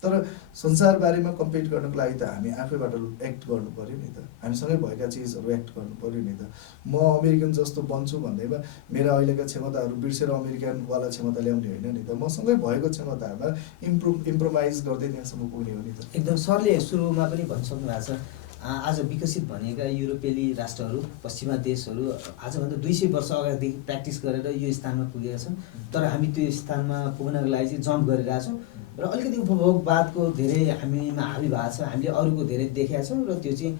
तर संसार बारेमा कम्पिट गर्नको लागि त हामी आफैबाट एक्ट गर्नु पर्यो नि त, हामीसँगै भएका चिजहरू एक्ट गर्नु पर्यो नि त। म अमेरिकन जस्तो बन्छु भन्दैमा मेरा अहिलेका क्षमताहरू बिर्सेर अमेरिकनवाला क्षमता ल्याउने होइन नि त, मसँगै भएको क्षमतामा इम्प्रोभाइज गर्दै त्यहाँसम्म पुग्ने हो नि त। एकदम सरले सुरुमा पनि भनिसक्नु भएको छ, आज विकसित भनेका युरोपेली राष्ट्रहरू, पश्चिमा देशहरू आजभन्दा 200 वर्ष अगाडिदेखि प्र्याक्टिस गरेर यो स्थानमा पुगेका छन्, तर हामी त्यो स्थानमा पुग्नको लागि चाहिँ जम्प गरिरहेछौँ र अलिकति उपभोगवादको धेरै हामीमा हाबी भएको छ। हामीले अरूको धेरै देखेका छौँ र त्यो चाहिँ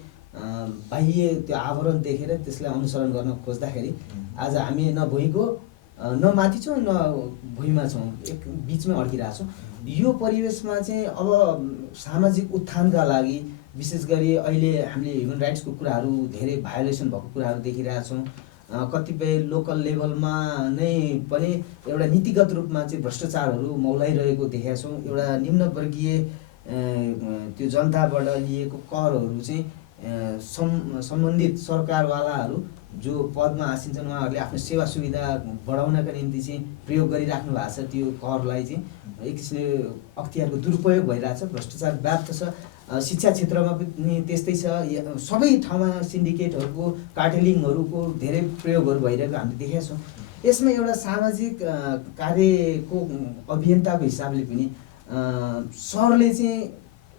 बाह्य त्यो आवरण देखेर त्यसलाई अनुसरण गर्न खोज्दाखेरि आज हामी न भुइँको न माथि छौँ न भुइँमा छौँ, एक बिचमै अड्किरहेछौँ। यो परिवेशमा चाहिँ अब सामाजिक उत्थानका लागि विशेष गरी अहिले हामीले ह्युमन राइट्सको कुराहरू धेरै भायोलेसन भएको कुराहरू देखिरहेछौँ। कतिपय लोकल लेभलमा नै पनि एउटा नीतिगत रूपमा चाहिँ भ्रष्टाचारहरू मौलाइरहेको देखेका छौँ। एउटा निम्नवर्गीय त्यो जनताबाट लिएको करहरू चाहिँ सम्बन्धित सरकारवालाहरू जो पदमा आसिन्छन् उहाँहरूले आफ्नो सेवा सुविधा बढाउनका निम्ति चाहिँ प्रयोग गरिराख्नु भएको छ। त्यो करलाई चाहिँ एक किसिमले अख्तियारको दुरुपयोग भइरहेछ, भ्रष्टाचार व्याप्त छ। शिक्षा क्षेत्रमा पनि त्यस्तै छ, सबै ठाउँमा सिन्डिकेटहरूको कार्टेलिङहरूको धेरै प्रयोगहरू भइरहेको हामीले देखेका छौँ। यसमा एउटा सामाजिक कार्यको अभियन्ताको हिसाबले पनि सरले चाहिँ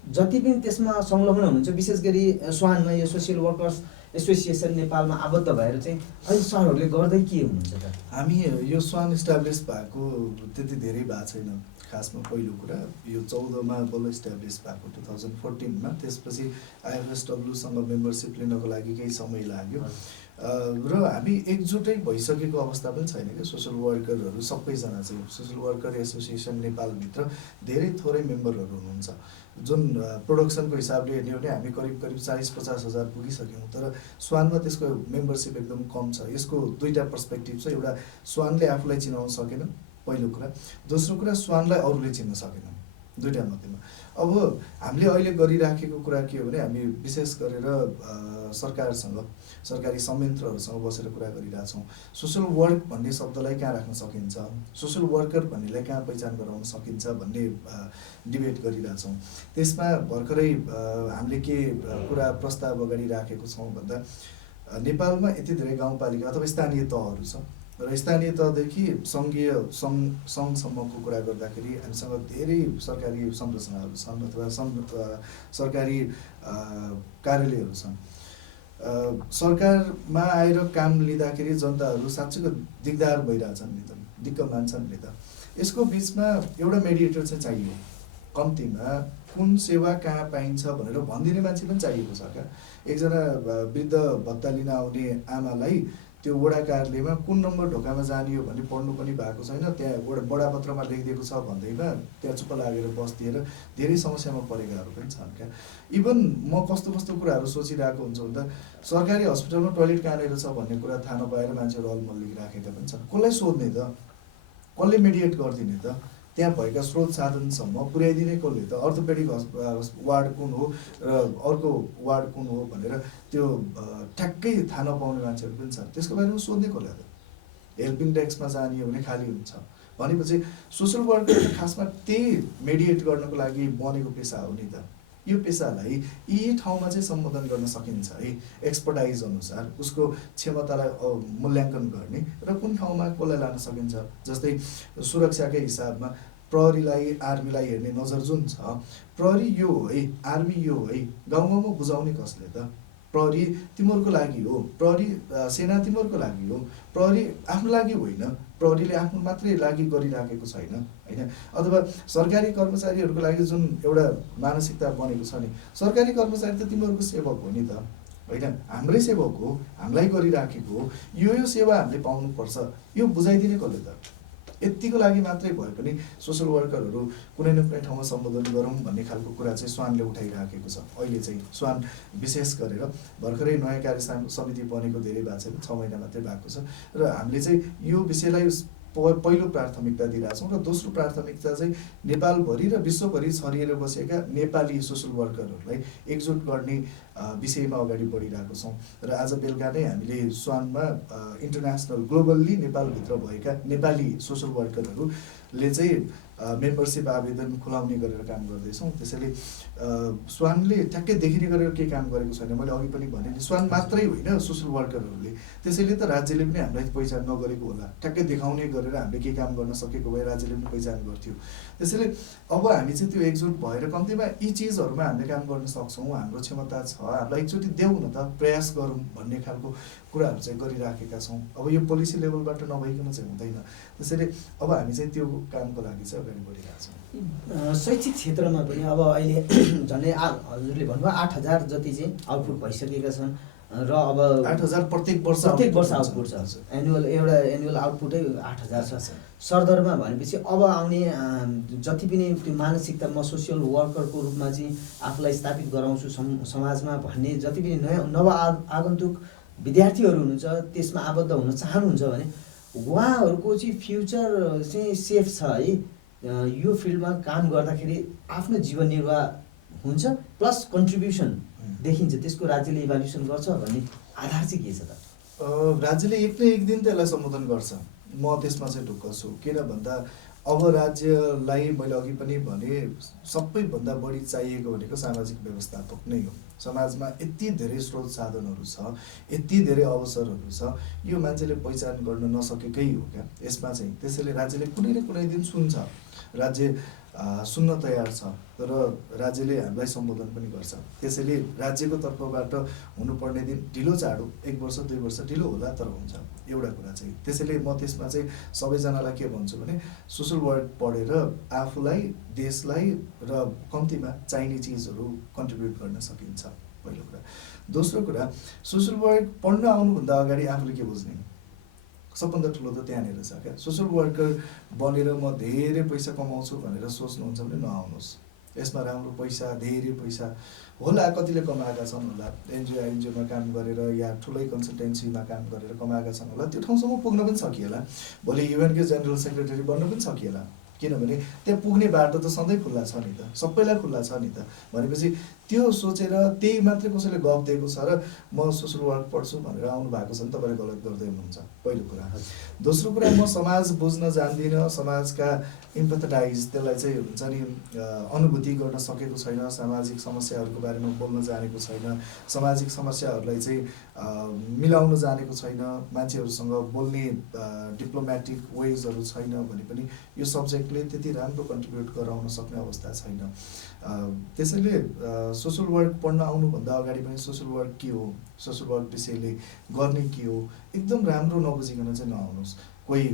जति पनि त्यसमा संलग्न हुनुहुन्छ, विशेष गरी स्वानमा यो सोसियल वर्कर्स एसोसिएसन नेपालमा आबद्ध भएर चाहिँ अहिले सरहरूले गर्दै के हुनुहुन्छ त? हामी यो स्वान इस्टाब्लिस भएको त्यति धेरै भएको छैन। खासमा पहिलो कुरा यो 14मा बल्ल इस्टाब्लिस भएको 2014मा। त्यसपछि आइएफएसडब्ल्यूसँग मेम्बरसिप लिनको लागि केही समय लाग्यो र हामी एकजुटै भइसकेको अवस्था पनि छैन कि सोसल वर्करहरू सबैजना चाहिँ सोसल वर्कर एसोसिएसन नेपालभित्र धेरै थोरै मेम्बरहरू हुनुहुन्छ। जुन प्रोडक्सनको हिसाबले हेर्ने हो भने हामी करिब 40-50 हजार पुगिसक्यौँ, तर स्वानमा त्यसको मेम्बरसिप एकदम कम छ। यसको दुईवटा पर्सपेक्टिभ छ। एउटा, स्वानले आफूलाई चिनाउन सकेन, पहिलो कुरा। दोस्रो कुरा, स्वानलाई अरूले चिन्न सकेन। दुईवटा मध्येमा अब हामीले अहिले गरिराखेको कुरा के हो भने हामी विशेष गरेर सरकारसँग, सरकारी संयन्त्रहरूसँग बसेर कुरा गरिरहेछौँ। सोसल वर्क भन्ने शब्दलाई कहाँ राख्न सकिन्छ, सोसल वर्कर भन्नेलाई कहाँ पहिचान गराउन सकिन्छ भन्ने डिबेट गरिरहेछौँ। त्यसमा भर्खरै हामीले के कुरा प्रस्ताव अगाडि राखेको छौँ भन्दा नेपालमा यति धेरै गाउँपालिका अथवा स्थानीय तहहरू छ र स्थानीय तहदेखि सङ्घीय सङ्घसम्मको कुरा गर्दाखेरि हामीसँग धेरै सरकारी संरचनाहरू छन् अथवा सरकारी कार्यालयहरू छन्। सरकारमा आएर काम लिँदाखेरि जनताहरू साँच्चैको दिगदार भइरहेछन् नि त, दिक्क मान्छन् नि त। यसको बिचमा एउटा मेडिएटर चाहिँ चाहियो। कम्तीमा कुन सेवा कहाँ पाइन्छ भनेर भनिदिने मान्छे पनि चाहिएको छ क्या। एकजना वृद्ध भत्ता लिन आउने आमालाई त्यो वडा कार्यालयमा कुन नम्बर ढोकामा जाने हो भन्ने पढ्नु पनि भएको छैन। त्यहाँ बडापत्रमा लेखिदिएको छ भन्दैमा त्यहाँ चुप्प लागेर बस्दिएर धेरै समस्यामा परेकाहरू पनि छन् क्या। इभन म कस्तो कस्तो कुराहरू सोचिरहेको हुन्छ भन्दा सरकारी हस्पिटलमा टोइलेट कहाँनिर छ भन्ने कुरा थाहा नपाएर मान्छेहरू अलमल्ली राखेका पनि छन्। कसलाई सोध्ने त, कसले मेडिएट गरिदिने त, त्यहाँ भएका स्रोत साधनसम्म पुर्याइदिने कसले त, अर्थोपेडिक वार्ड कुन हो र अर्को वार्ड कुन हो भनेर त्यो ठ्याक्कै थाहा नपाउने मान्छेहरू पनि छन्। त्यसको बारेमा सोध्ने कसले त? हेल्पिङ डेस्कमा जाने हो भने खाली हुन्छ भनेपछि सोसल वर्कर खासमा त्यही मेडिएट गर्नको लागि बनेको पेसा हो नि त। यो पेसालाई यी ठाउँमा चाहिँ सम्बोधन गर्न सकिन्छ है, एक्सपर्टाइज अनुसार उसको क्षमतालाई मूल्याङ्कन गर्ने र कुन ठाउँमा कसलाई लान सकिन्छ। जस्तै सुरक्षाकै हिसाबमा प्रहरीलाई आर्मीलाई हेर्ने नजर जुन छ, प्रहरी यो हो है, आर्मी यो हो है, गाउँ गाउँमा बुझाउने कसले त? प्रहरी तिमीहरूको लागि हो, प्रहरी सेना तिमीहरूको लागि हो, प्रहरी आफ्नो लागि होइन, प्रहरीले आफ्नो मात्रै लागि गरिराखेको छैन होइन। अथवा सरकारी कर्मचारीहरूको लागि जुन एउटा मानसिकता बनेको छ नि, सरकारी कर्मचारी त तिमीहरूको सेवक हो नि त होइन, हाम्रै सेवक हो, हामीलाई गरिराखेको हो, यो सेवा हामीले पाउनुपर्छ, यो बुझाइदिने कसले त? यतिको लागि मात्रै भए पनि सोसल वर्करहरू कुनै न कुनै ठाउँमा सम्बोधन गरौँ भन्ने खालको कुरा चाहिँ स्वानले उठाइराखेको छ। अहिले चाहिँ स्वान विशेष गरेर भर्खरै नयाँ कार्य समिति बनेको धेरै भएको छैन, 6 महिना मात्रै भएको छ र हामीले चाहिँ यो विषयलाई पहिलो प्राथमिकता दिइरहेछौँ र दोस्रो प्राथमिकता चाहिँ नेपालभरि र विश्वभरि छरिएर बसेका नेपाली सोसल वर्करहरूलाई एकजुट गर्ने विषयमा अगाडि बढिरहेको छौँ। र आज बेलुका नै हामीले स्वानमा इन्टरनेसनल ग्लोबल्ली नेपालभित्र भएका नेपाली सोसल वर्करहरूले चाहिँ मेम्बरसिप आवेदन खुलाउने गरेर काम गर्दैछौँ। त्यसैले स्वानले ठ्याक्कै देखिने गरेर केही काम गरेको छैन। मैले अघि पनि भने नि स्वान मात्रै होइन सोसल वर्करहरूले, त्यसैले त राज्यले पनि हामीलाई पहिचान नगरेको होला। ठ्याक्कै देखाउने गरेर हामीले केही काम गर्न सकेको भए राज्यले पनि पहिचान गर्थ्यो। त्यसैले अब हामी चाहिँ त्यो एकजुट भएर कम्तीमा यी चिजहरूमा हामीले काम गर्न सक्छौँ, हाम्रो क्षमता छ, हामीलाई एकचोटि देऊ न त, प्रयास गरौँ भन्ने खालको कुराहरू चाहिँ गरिराखेका छौँ। अब यो पोलिसी लेभलबाट नभइकन चाहिँ हुँदैन। त्यसैले अब हामी चाहिँ त्यो कामको लागि चाहिँ अगाडि बढिरहेछौँ। शैक्षिक क्षेत्रमा पनि अब अहिले झन्डै हजुरले भन्नुभयो 8000 जति चाहिँ आउटपुट भइसकेका छन् र अब 8000 प्रत्येक वर्ष आउटपुट छ। एनुअल आउटपुटै 8000 छ। सरदरमा भनेपछि अब आउने जति पनि त्यो मानसिकता म सोसियल वर्करको रूपमा चाहिँ आफूलाई स्थापित गराउँछु समाजमा भन्ने जति पनि नव आगन्तुक विद्यार्थीहरू हुनुहुन्छ, त्यसमा आबद्ध हुन चाहनुहुन्छ भने उहाँहरूको चाहिँ फ्युचर चाहिँ सेफ छ है। यो फिल्डमा काम गर्दाखेरि आफ्नो जीवन निर्वाह हुन्छ प्लस कन्ट्रिब्युसन देखिन्छ, त्यसको राज्यले इभ्यालुएसन गर्छ भन्ने आधार चाहिँ के छ त? राज्यले एक न एक दिन त यसलाई सम्बोधन गर्छ, म त्यसमा चाहिँ ढुक्क छु। किन भन्दा अब राज्यलाई मैले अघि पनि भने सबैभन्दा बढी चाहिएको भनेको सामाजिक व्यवस्थापक नै हो। समाजमा यति धेरै स्रोत साधनहरू छ, यति धेरै अवसरहरू छ, यो मान्छेले पहिचान गर्न नसकेकै हो क्या यसमा चाहिँ। त्यसैले राज्यले कुनै न कुनै दिन सुन्छ। राज्य सुन्न तयार छ, तर राज्यले हामीलाई सम्बोधन पनि गर्छ। त्यसैले राज्यको तर्फबाट हुनुपर्ने दिन ढिलो चाँडो 1 वर्ष 2 वर्ष ढिलो होला, तर हुन्छ एउटा कुरा चाहिँ। त्यसैले म त्यसमा चाहिँ सबैजनालाई के भन्छु भने सोसल वर्क पढेर आफूलाई, देशलाई र कम्तीमा चाहिने चिजहरू कन्ट्रिब्युट गर्न सकिन्छ, पहिलो कुरा। दोस्रो कुरा, सोसल वर्क पढ्न आउनुभन्दा अगाडि आफूले के बुझ्ने, सबभन्दा ठुलो त त्यहाँनिर छ क्या। सोसल वर्कर बनेर म धेरै पैसा कमाउँछु भनेर सोच्नुहुन्छ भने नआउनुहोस्। यसमा राम्रो पैसा, धेरै पैसा होला, कतिले कमाएका छन् होला, एनजिओमा काम गरेर या ठुलै कन्सल्टेन्सीमा काम गरेर कमाएका छन् होला, त्यो ठाउँसम्म पुग्न पनि सकिएला। भोलि युएनकै जेनरल सेक्रेटरी बन्न पनि सकिएला, किनभने त्यहाँ पुग्ने बाटो त सधैँ खुल्ला छ नि त, सबैलाई खुल्ला छ नि त। भनेपछि त्यो सोचेर त्यही मात्रै कसैले गफ दिएको छ र म सोसल वर्क पढ्छु भनेर आउनु भएको छ भने तपाईँले गलत गर्दै हुनुहुन्छ, पहिलो कुरा। दोस्रो कुरा, म समाज बुझ्न जान्दिनँ, समाजका इम्पथटाइज, त्यसलाई चाहिँ हुन्छ नि अनुभूति गर्न सकेको छैन, सामाजिक समस्याहरूको बारेमा बोल्न जानेको छैन, सामाजिक समस्याहरूलाई चाहिँ मिलाउन जानेको छैन, मान्छेहरूसँग बोल्ने डिप्लोमेटिक वेजहरू छैन भने पनि यो सब्जेक्टले त्यति राम्रो कन्ट्रिब्युट गराउन सक्ने अवस्था छैन। त्यसैले सोसल वर्क पढ्न आउनुभन्दा अगाडि पनि सोसल वर्क के हो, सोसल वर्क विषयले गर्ने के हो, एकदम राम्रो नबुझिकन चाहिँ नआउनुहोस्। कोही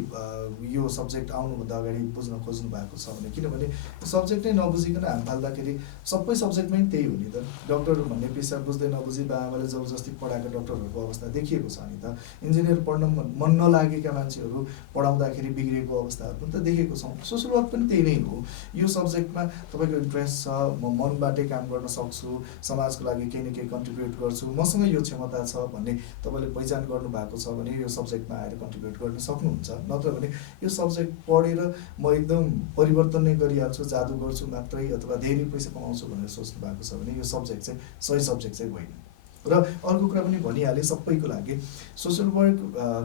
यो सब्जेक्ट आउनुभन्दा अगाडि बुझ्न खोज्नु भएको छ भने, किनभने सब्जेक्टै नबुझिकन हाम फाल्दाखेरि सबै सब्जेक्टमै त्यही हो नि त। डक्टर भन्ने पेसा बुझ्दै नबुझी बाबाले जबरजस्ती पढाएको डक्टरहरूको अवस्था देखिएको छ नि त। इन्जिनियर पढ्न मन नलागेका मान्छेहरू पढाउँदाखेरि बिग्रिएको अवस्थाहरू पनि त देखेको छौँ। सोसल वर्क पनि त्यही नै हो। यो सब्जेक्टमा तपाईँको इन्ट्रेस्ट छ, म मनबाटै काम गर्न सक्छु, समाजको लागि केही न केही कन्ट्रिब्युट गर्छु, मसँग यो क्षमता छ भन्ने तपाईँले पहिचान गर्नुभएको छ भने यो सब्जेक्टमा आएर कन्ट्रिब्युट गर्न सक्नुहुन्छ। नत्र भने यो सब्जेक्ट पढेर म एकदम परिवर्तन नै गरिहाल्छु, जादु गर्छु मात्रै, अथवा धेरै पैसा कमाउँछु भनेर सोच्नु भएको छ भने यो सब्जेक्ट चाहिँ सही सब्जेक्ट चाहिँ होइन। र अर्को कुरा पनि भनिहालेँ सबैको लागि, सोसल वर्क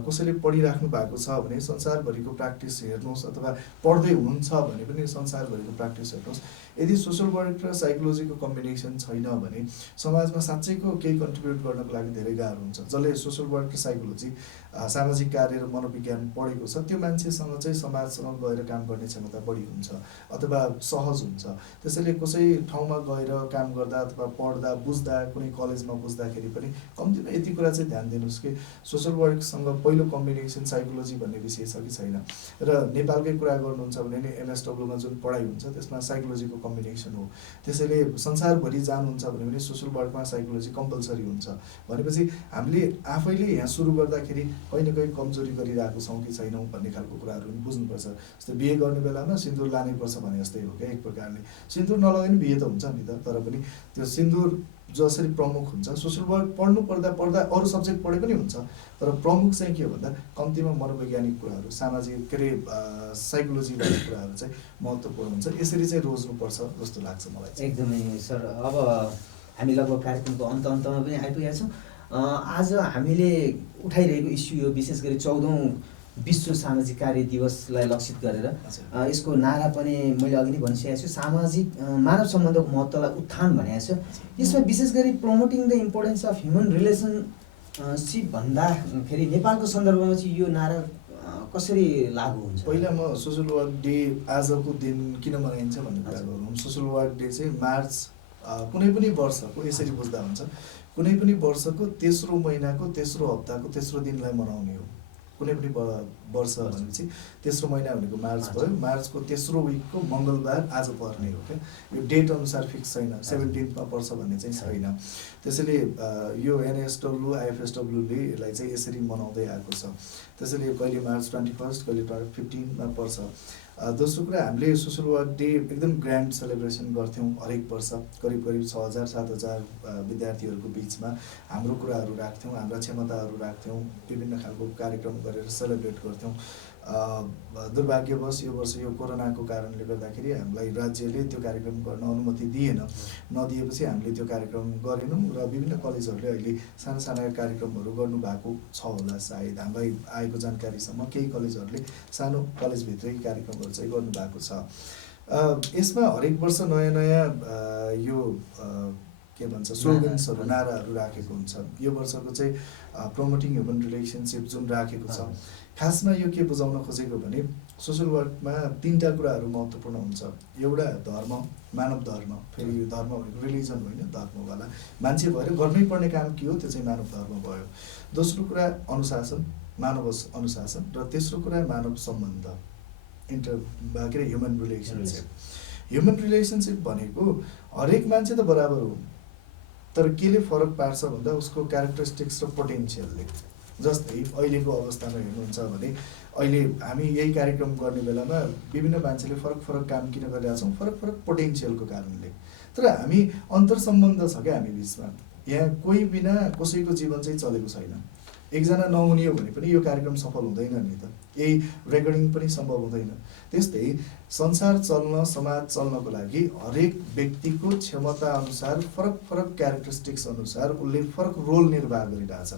कसैले पढिराख्नु भएको छ भने संसारभरिको प्र्याक्टिस हेर्नुहोस्, अथवा पढ्दै हुनुहुन्छ भने पनि संसारभरिको प्र्याक्टिस हेर्नुहोस्। यदि सोसल वर्क र साइकोलोजीको कम्बिनेसन छैन भने समाजमा साँच्चैको केही कन्ट्रिब्युट गर्नको लागि धेरै गाह्रो हुन्छ। जसले सोसल वर्क र साइकोलोजी सामाजिक कार्य र मनोविज्ञान पढेको छ त्यो मान्छेसँग चाहिँ समाजसँग गएर काम गर्ने क्षमता बढी हुन्छ अथवा सहज हुन्छ। त्यसैले कसै ठाउँमा गएर काम गर्दा अथवा पढ्दा बुझ्दा, कुनै कलेजमा बुझ्दाखेरि पनि कम्तीमा यति कुरा चाहिँ ध्यान दिनुहोस् कि सोसल वर्कसँग पहिलो कम्बिनेसन साइकोलोजी भन्ने विषय छ कि छैन। र नेपालकै कुरा गर्नुहुन्छ भने नि एमएसडब्ल्यूमा जुन पढाइ हुन्छ त्यसमा साइकोलोजीको कम्बिनेसन हो। त्यसैले संसारभरि जानुहुन्छ भने पनि सोसल वर्कमा साइकोलोजी कम्पलसरी हुन्छ। भनेपछि हामीले आफैले यहाँ सुरु गर्दाखेरि कहीँ न कहीँ कमजोरी गरिरहेको छौँ कि छैनौँ भन्ने खालको कुराहरू पनि बुझ्नुपर्छ। जस्तै बिहे गर्ने बेलामा सिन्दुर लानै पर्छ भने जस्तै हो क्या। एक प्रकारले सिन्दुर नलगाए पनि बिहे त हुन्छ नि त, तर पनि त्यो सिन्दुर जसरी प्रमुख हुन्छ, सोसल वर्क पढ्नु पर्दा अरू सब्जेक्ट पढे पनि हुन्छ, तर प्रमुख चाहिँ के हो भन्दा कम्तीमा मनोवैज्ञानिक कुराहरू, सामाजिक के अरे साइकोलोजी भन्ने कुराहरू चाहिँ महत्त्वपूर्ण हुन्छ। यसरी चाहिँ रोज्नुपर्छ जस्तो लाग्छ मलाई चाहिँ। एकदमै सर, अब हामी लगभग कार्यक्रमको अन्तमा पनि आइपुगेका छौँ। आज हामीले उठाइरहेको इस्यु यो विशेष गरी 14औं विश्व सामाजिक कार्य दिवसलाई लक्षित गरेर यसको नारा पनि मैले अघि नै भनिसकेको छु, सामाजिक मानव सम्बन्धको महत्त्वलाई उत्थान भनेको छु। यसमा विशेष गरी promoting the importance of human relationship भन्दाखेरि नेपालको सन्दर्भमा चाहिँ यो नारा कसरी लागू हुन्छ? पहिला म सोसल वर्क डे आजको दिन किन मनाइन्छ भन्ने कुरा गरौँ। सोसल वर्क डे चाहिँ मार्च कुनै पनि वर्षको यसरी बुझ्दा हुन्छ, कुनै पनि वर्षको तेस्रो महिनाको तेस्रो हप्ताको तेस्रो दिनलाई मनाउने हो। कुनै पनि वर्ष भनेपछि तेस्रो महिना भनेको मार्च भयो, मार्चको तेस्रो विकको मङ्गलबार आज पर्ने हो क्या। यो डेट अनुसार फिक्स छैन, 17मा पर्छ भन्ने चाहिँ छैन। त्यसैले यो एनएसडब्ल्यू आइएफएसडब्ल्यूले यसलाई चाहिँ यसरी मनाउँदै आएको छ। त्यसैले कहिले मार्च 21, कहिले 15मा पर्छ। दोस्रो कुरा, हामीले सोसल वर्क डे एकदम ग्रान्ड सेलिब्रेसन गर्थ्यौँ हरेक वर्ष। करिब 6000-7000 विद्यार्थीहरूको बिचमा हाम्रो कुराहरू राख्थ्यौँ, हाम्रा क्षमताहरू राख्थ्यौँ, विभिन्न खालको कार्यक्रम गरेर सेलिब्रेट गर्थ्यौँ। दुर्भाग्यवश यो वर्ष यो कोरोनाको कारणले गर्दाखेरि हामीलाई राज्यले त्यो कार्यक्रम गर्न अनुमति दिएन। नदिएपछि हामीले त्यो कार्यक्रम गरेनौँ र विभिन्न कलेजहरूले अहिले साना साना कार्यक्रमहरू गर्नुभएको छ होला सायद। हामीलाई आएको जानकारीसम्म केही कलेजहरूले सानो कलेजभित्रै कार्यक्रमहरू चाहिँ गर्नुभएको छ। यसमा हरेक वर्ष नयाँ नयाँ यो के भन्छ स्लोगन्सहरू, नाराहरू राखेको हुन्छ। यो वर्षको चाहिँ प्रमोटिङ ह्युमन रिलेसनसिप जुन राखेको छ, खासमा यो के बुझाउन खोजेको भने सोसल वर्कमा 3टा कुराहरू महत्त्वपूर्ण हुन्छ। एउटा धर्म, मानव धर्म, फेरि यो धर्म भनेको रिलिजन होइन, धर्मवाला मान्छे भएर गर्नै पर्ने काम के हो, त्यो चाहिँ मानव धर्म भयो। दोस्रो कुरा अनुशासन, मानव अनुशासन, र तेस्रो कुरा मानव सम्बन्ध, के अरे ह्युमन रिलेसनसिप। ह्युमन रिलेसनसिप भनेको हरेक मान्छे त बराबर हो, तर केले फरक पार्छ भन्दा उसको क्यारेक्टरिस्टिक्स र पोटेन्सियलले। जस्तै अहिलेको अवस्थामा हेर्नुहुन्छ भने अहिले हामी यही कार्यक्रम गर्ने बेलामा विभिन्न मान्छेले फरक फरक काम किन गरिरहेका छौँ, फरक फरक पोटेन्सियलको कारणले। तर हामी अन्तरसम्बन्ध छ क्या हामी बिचमा, यहाँ कोही बिना कसैको जीवन चाहिँ चलेको छैन। एकजना नहुने हो भने पनि यो कार्यक्रम सफल हुँदैन नि त, यही रेकर्डिङ पनि सम्भव हुँदैन। त्यस्तै संसार चल्न, समाज चल्नको लागि हरेक व्यक्तिको क्षमता अनुसार, फरक फरक क्यारेक्टरिस्टिक्स अनुसार उसले फरक रोल निर्वाह गरिरहेछ।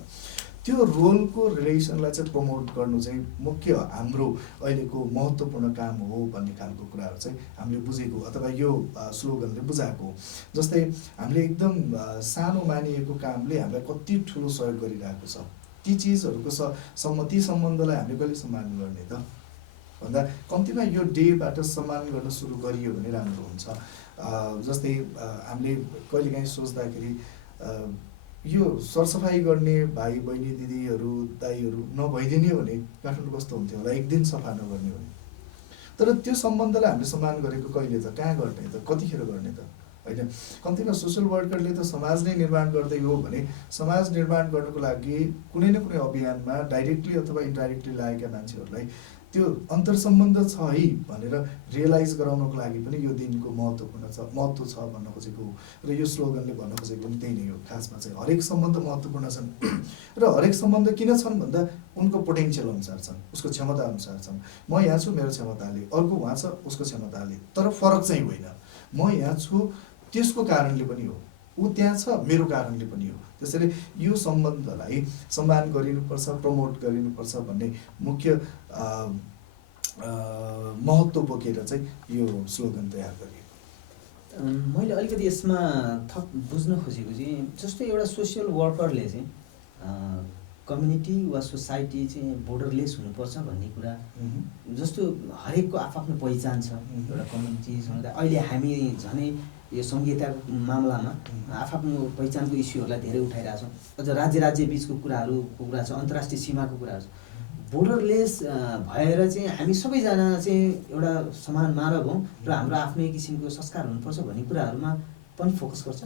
त्यो रोलको रिलेसनलाई चाहिँ प्रमोट गर्नु चाहिँ मुख्य हाम्रो अहिलेको महत्त्वपूर्ण काम हो भन्ने खालको कुराहरू चाहिँ हामीले बुझेको अथवा यो स्लोगनले बुझाएको। जस्तै हामीले एकदम सानो मानिएको कामले हामीलाई कति ठुलो सहयोग गरिरहेको छ, ती चिजहरूको ती सम्बन्धलाई हामीले कहिले सम्मान गर्ने त भन्दा कम्तीमा यो डेबाट सम्मान गर्न सुरु गरियो भने राम्रो हुन्छ। जस्तै हामीले कहिलेकाहीँ सोच्दाखेरि यो सरसफाइ गर्ने भाइ बहिनी दिदीहरू दाईहरू नभइदिने भने काठमाडौँ कस्तो हुन्थ्यो होला, एक दिन सफा नगर्ने भने। तर त्यो सम्बन्धलाई हामीले सम्मान गरेको कहिले त, कहाँ गर्ने त, कतिखेर गर्ने त होइन। कम्तीमा सोसल वर्करले त समाज नै निर्माण गर्दै हो भने समाज निर्माण गर्नको लागि कुनै न कुनै अभियानमा डाइरेक्टली अथवा इन्डाइरेक्टली लागेका मान्छेहरूलाई त्यो अन्तरसम्बन्ध छ है भनेर रियलाइज गराउनको लागि पनि यो दिनको महत्त्व छ भन्न खोजेको हो। र यो स्लोगनले भन्न खोजेको पनि त्यही नै हो। खासमा चाहिँ हरेक सम्बन्ध महत्त्वपूर्ण छन् र हरेक सम्बन्ध किन छन् भन्दा उनको पोटेन्सियल अनुसार छन्, उसको क्षमता अनुसार छन्। म यहाँ छु मेरो क्षमताले, अर्को उहाँ छ उसको क्षमताले, तर फरक चाहिँ होइन। म यहाँ छु त्यसको कारणले पनि हो, ऊ त्यहाँ छ मेरो कारणले पनि हो। त्यसैले यो सम्बन्धलाई सम्मान गरिनुपर्छ, प्रमोट गरिनुपर्छ भन्ने मुख्य महत्त्व बोकेर चाहिँ यो स्लोगन तयार गरियो। मैले अलिकति यसमा थप बुझ्न खोजेको चाहिँ जस्तो एउटा सोसियल वर्करले चाहिँ कम्युनिटी वा सोसाइटी चाहिँ बोर्डरलेस हुनुपर्छ भन्ने कुरा, जस्तो हरेकको आफ्नो पहिचान छ एउटा कम्युनिटी समुदाय। अहिले हामी झनै यो संहिताको मामलामा आफ्नो पहिचानको इस्युहरूलाई धेरै उठाइरहेछौँ। अझ राज्य बिचको कुरा छ, अन्तर्राष्ट्रिय सीमाको कुराहरू छ। बोर्डरलेस भएर चाहिँ हामी सबैजना चाहिँ एउटा समान मानव हौँ र हाम्रो आफ्नै किसिमको संस्कार हुनुपर्छ भन्ने कुराहरूमा पनि फोकस गर्छ।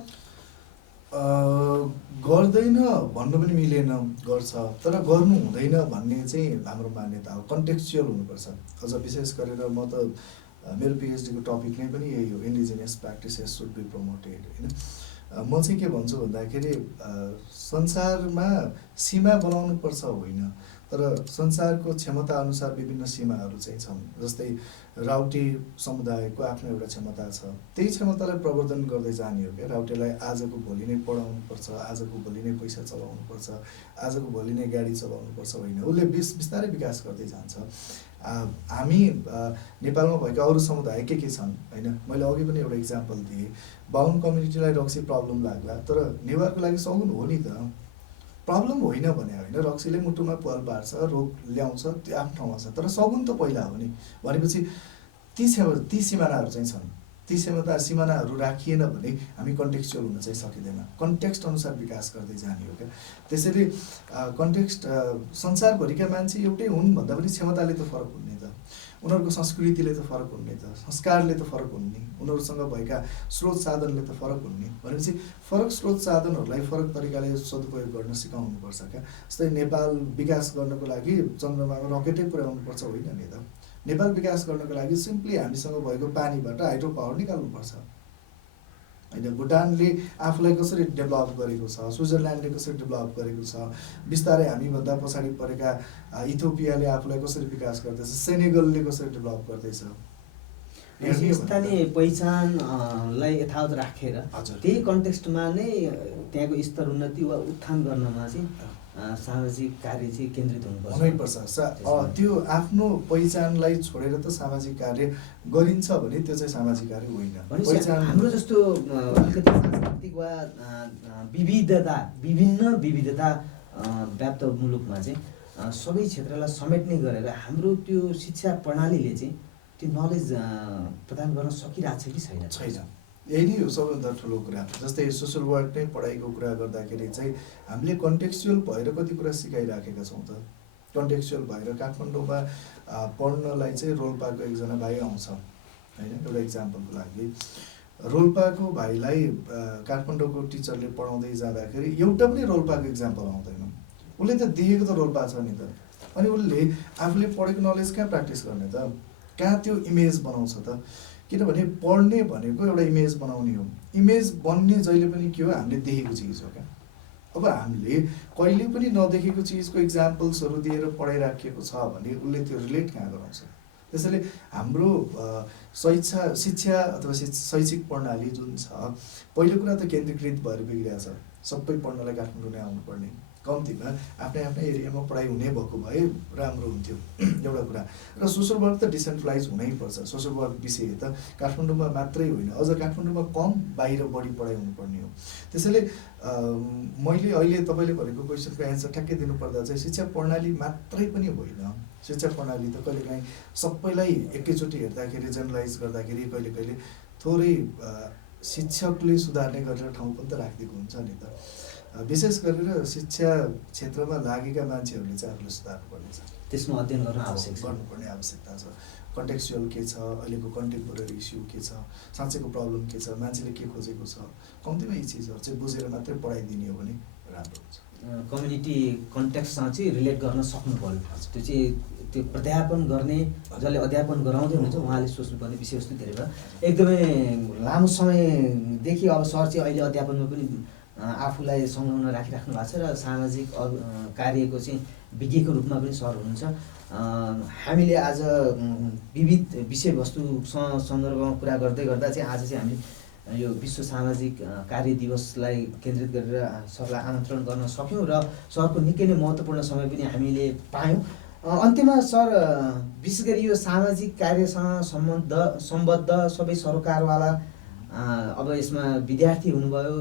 गर्दैन भन्नु पनि मिलेन, गर्छ तर गर्नु हुँदैन भन्ने चाहिँ हाम्रो मान्यता हो। कन्टेक्चुअल हुनुपर्छ। अझ विशेष गरेर म त मेरो पिएचडीको टपिक नै पनि यही हो, indigenous practices should be promoted होइन। म चाहिँ के भन्छु भन्दाखेरि संसारमा सीमा बनाउनुपर्छ होइन, तर संसारको क्षमता अनुसार विभिन्न सीमाहरू चाहिँ छन्। जस्तै राउटे समुदायको आफ्नो एउटा क्षमता छ, त्यही क्षमतालाई प्रवर्धन गर्दै जाने हो क्या। राउटेलाई आजको भोलि नै पढाउनुपर्छ, आजको भोलि नै पैसा चलाउनुपर्छ, आजको भोलि नै गाडी चलाउनुपर्छ होइन, उसले बिस्तारै विकास गर्दै जान्छ। हामी नेपालमा भएका अरू समुदाय के छन् होइन, मैले अघि पनि एउटा इक्जाम्पल दिएँ। बाहुन कम्युनिटीलाई रक्सी प्रब्लम लाग्ला, तर नेवारको लागि सगुन हो नि त, प्रब्लम होइन भने होइन। रक्सीले मुटुमा पाल पार्छ, रोग ल्याउँछ, त्यो आफ्नो ठाउँमा छ, तर सगुन त पहिला हो नि। भनेपछि ती सिमानाहरू चाहिँ छन्। ती सिमानाहरू राखिएन भने हामी कन्टेक्स्चुअल हुन चाहिँ सकिँदैन। कन्टेक्स्ट अनुसार विकास गर्दै जाने हो क्या। त्यसैले कन्टेक्स्ट संसारभरिका मान्छे एउटै हुन् भन्दा पनि क्षमताले त फरक हुने त, उनीहरूको संस्कृतिले त फरक हुने त, संस्कारले त फरक हुने, उनीहरूसँग भएका स्रोत साधनले त फरक हुने। भनेपछि फरक स्रोत साधनहरूलाई फरक तरिकाले सदुपयोग गर्न सिकाउनुपर्छ क्या। जस्तै नेपाल विकास गर्नको लागि चन्द्रमामा रकेटै पुर्याउनुपर्छ होइन नि त। नेपाल विकास गर्नको लागि सिम्पली हामीसँग भएको पानीबाट हाइड्रो पावर निकाल्नुपर्छ होइन। भुटानले आफूलाई कसरी डेभलप गरेको छ, स्विजरल्यान्डले कसरी डेभलप गरेको छ, बिस्तारै हामीभन्दा पछाडि परेका इथियोपियाले आफूलाई कसरी विकास गर्दैछ, सेनेगलले कसरी डेभलप गर्दैछ। स्थानीय पहिचानलाई यथावत राखेर त्यही कन्टेक्स्टमा नै त्यहाँको स्तर उन्नति वा उत्थान गर्नमा चाहिँ सामाजिक कार्य चाहिँ केन्द्रित हुनुपर्छ। त्यो आफ्नो पहिचानलाई छोडेर त सामाजिक कार्य गरिन्छ भने त्यो चाहिँ सामाजिक कार्य होइन। हाम्रो जस्तो अलिकति सांस्कृतिक वा विविधता व्याप्त मुलुकमा चाहिँ सबै क्षेत्रलाई समेट्ने गरेर हाम्रो त्यो शिक्षा प्रणालीले चाहिँ त्यो नलेज प्रदान गर्न सकिरहेको छ कि छैन? छैन। यही नै हो सबैभन्दा ठुलो कुरा। जस्तै सोसल वर्क नै पढाइको कुरा गर्दाखेरि चाहिँ हामीले कन्टेक्चुअल भएर कति कुरा सिकाइराखेका छौँ त। कन्टेक्चुअल भएर काठमाडौँमा पढ्नलाई चाहिँ रोल्पाको एकजना भाइ आउँछ होइन, एउटा इक्जाम्पलको लागि रोल्पाको भाइलाई काठमाडौँको टिचरले पढाउँदै जाँदाखेरि एउटा पनि रोल्पाको इक्जाम्पल आउँदैन। उसले त देखेको त रोल्पा छ नि त, अनि उसले आफूले पढेको नलेज कहाँ प्र्याक्टिस गर्ने त, कहाँ त्यो इमेज बनाउँछ त? किनभने पढ्ने भनेको एउटा इमेज बनाउने हो। इमेज बन्ने जहिले पनि के हो, हामीले देखेको चिज हो क्या। अब हामीले कहिले पनि नदेखेको चिजको इक्जाम्पल्सहरू दिएर पढाइराखिएको छ भने उसले त्यो रिलेट कहाँ गराउँछ? त्यसैले हाम्रो शिक्षा अथवा शैक्षिक प्रणाली जुन छ, पहिलो कुरा त केन्द्रीकृत भएर बिग्रिएको छ। सबै पढ्नलाई काठमाडौँ नै आउनुपर्ने, कम्तीमा आफ्नै आफ्नै एरियामा पढाइ हुने भएको भए राम्रो हुन्थ्यो एउटा कुरा। र सोसल वर्क त डिसेन्ट्रलाइज हुनैपर्छ। सोसल वर्क विषय त काठमाडौँमा मात्रै होइन, अझ काठमाडौँमा कम, बाहिर बढी पढाइ हुनुपर्ने हो। त्यसैले मैले अहिले तपाईँले भनेको क्वेसनको एन्सर ठ्याक्कै दिनुपर्दा चाहिँ शिक्षा प्रणाली मात्रै पनि होइन। शिक्षा प्रणाली त कहिलेकाहीँ सबैलाई एकैचोटि हेर्दाखेरि, जेनरलाइज गर्दाखेरि कहिले कहिले थोरै शिक्षकले सुधार्ने गरेर ठाउँ पनि त राखिदिएको हुन्छ नि त। विशेष गरेर शिक्षा क्षेत्रमा लागेका मान्छेहरूले चाहिँ आफूले सुधार्नुपर्ने छ, त्यसमा अध्ययन गर्न आवश्यक छ, गर्नुपर्ने आवश्यकता छ। कन्टेक्चुअल के छ, अहिलेको कन्टेम्पोरेरी इस्यु के छ, साँच्चैको प्रब्लम के छ, मान्छेले के खोजेको छ, कम्तीमा यी चिजहरू चाहिँ बुझेर मात्रै पढाइदिने हो भने राम्रो हुन्छ। कम्युनिटी कन्टेक्स्टसँग चाहिँ रिलेट गर्न सक्नु पर्यो। त्यो चाहिँ त्यो प्राध्यापन गर्ने, जसले अध्यापन गराउँदै हुनुहुन्छ उहाँले सोच्नुपर्ने विषयवस्तु धेरै भयो। एकदमै लामो समयदेखि अब सर चाहिँ अहिले अध्यापनमा पनि आफूलाई संलग्न राखिराख्नु भएको छ र सामाजिक कार्यको चाहिँ विज्ञको रूपमा पनि सर हुनुहुन्छ। हामीले आज विविध विषयवस्तुसँग सन्दर्भमा कुरा गर्दै गर्दा चाहिँ आज चाहिँ हामी यो विश्व सामाजिक कार्य दिवसलाई केन्द्रित गरेर सरलाई आमन्त्रण गर्न सक्यौँ र सरको निकै नै महत्त्वपूर्ण समय पनि हामीले पायौँ। अन्त्यमा सर, विशेष गरी यो सामाजिक कार्यसँग सम्बद्ध सबै सरोकारवाला, अब यसमा विद्यार्थी हुनुभयो,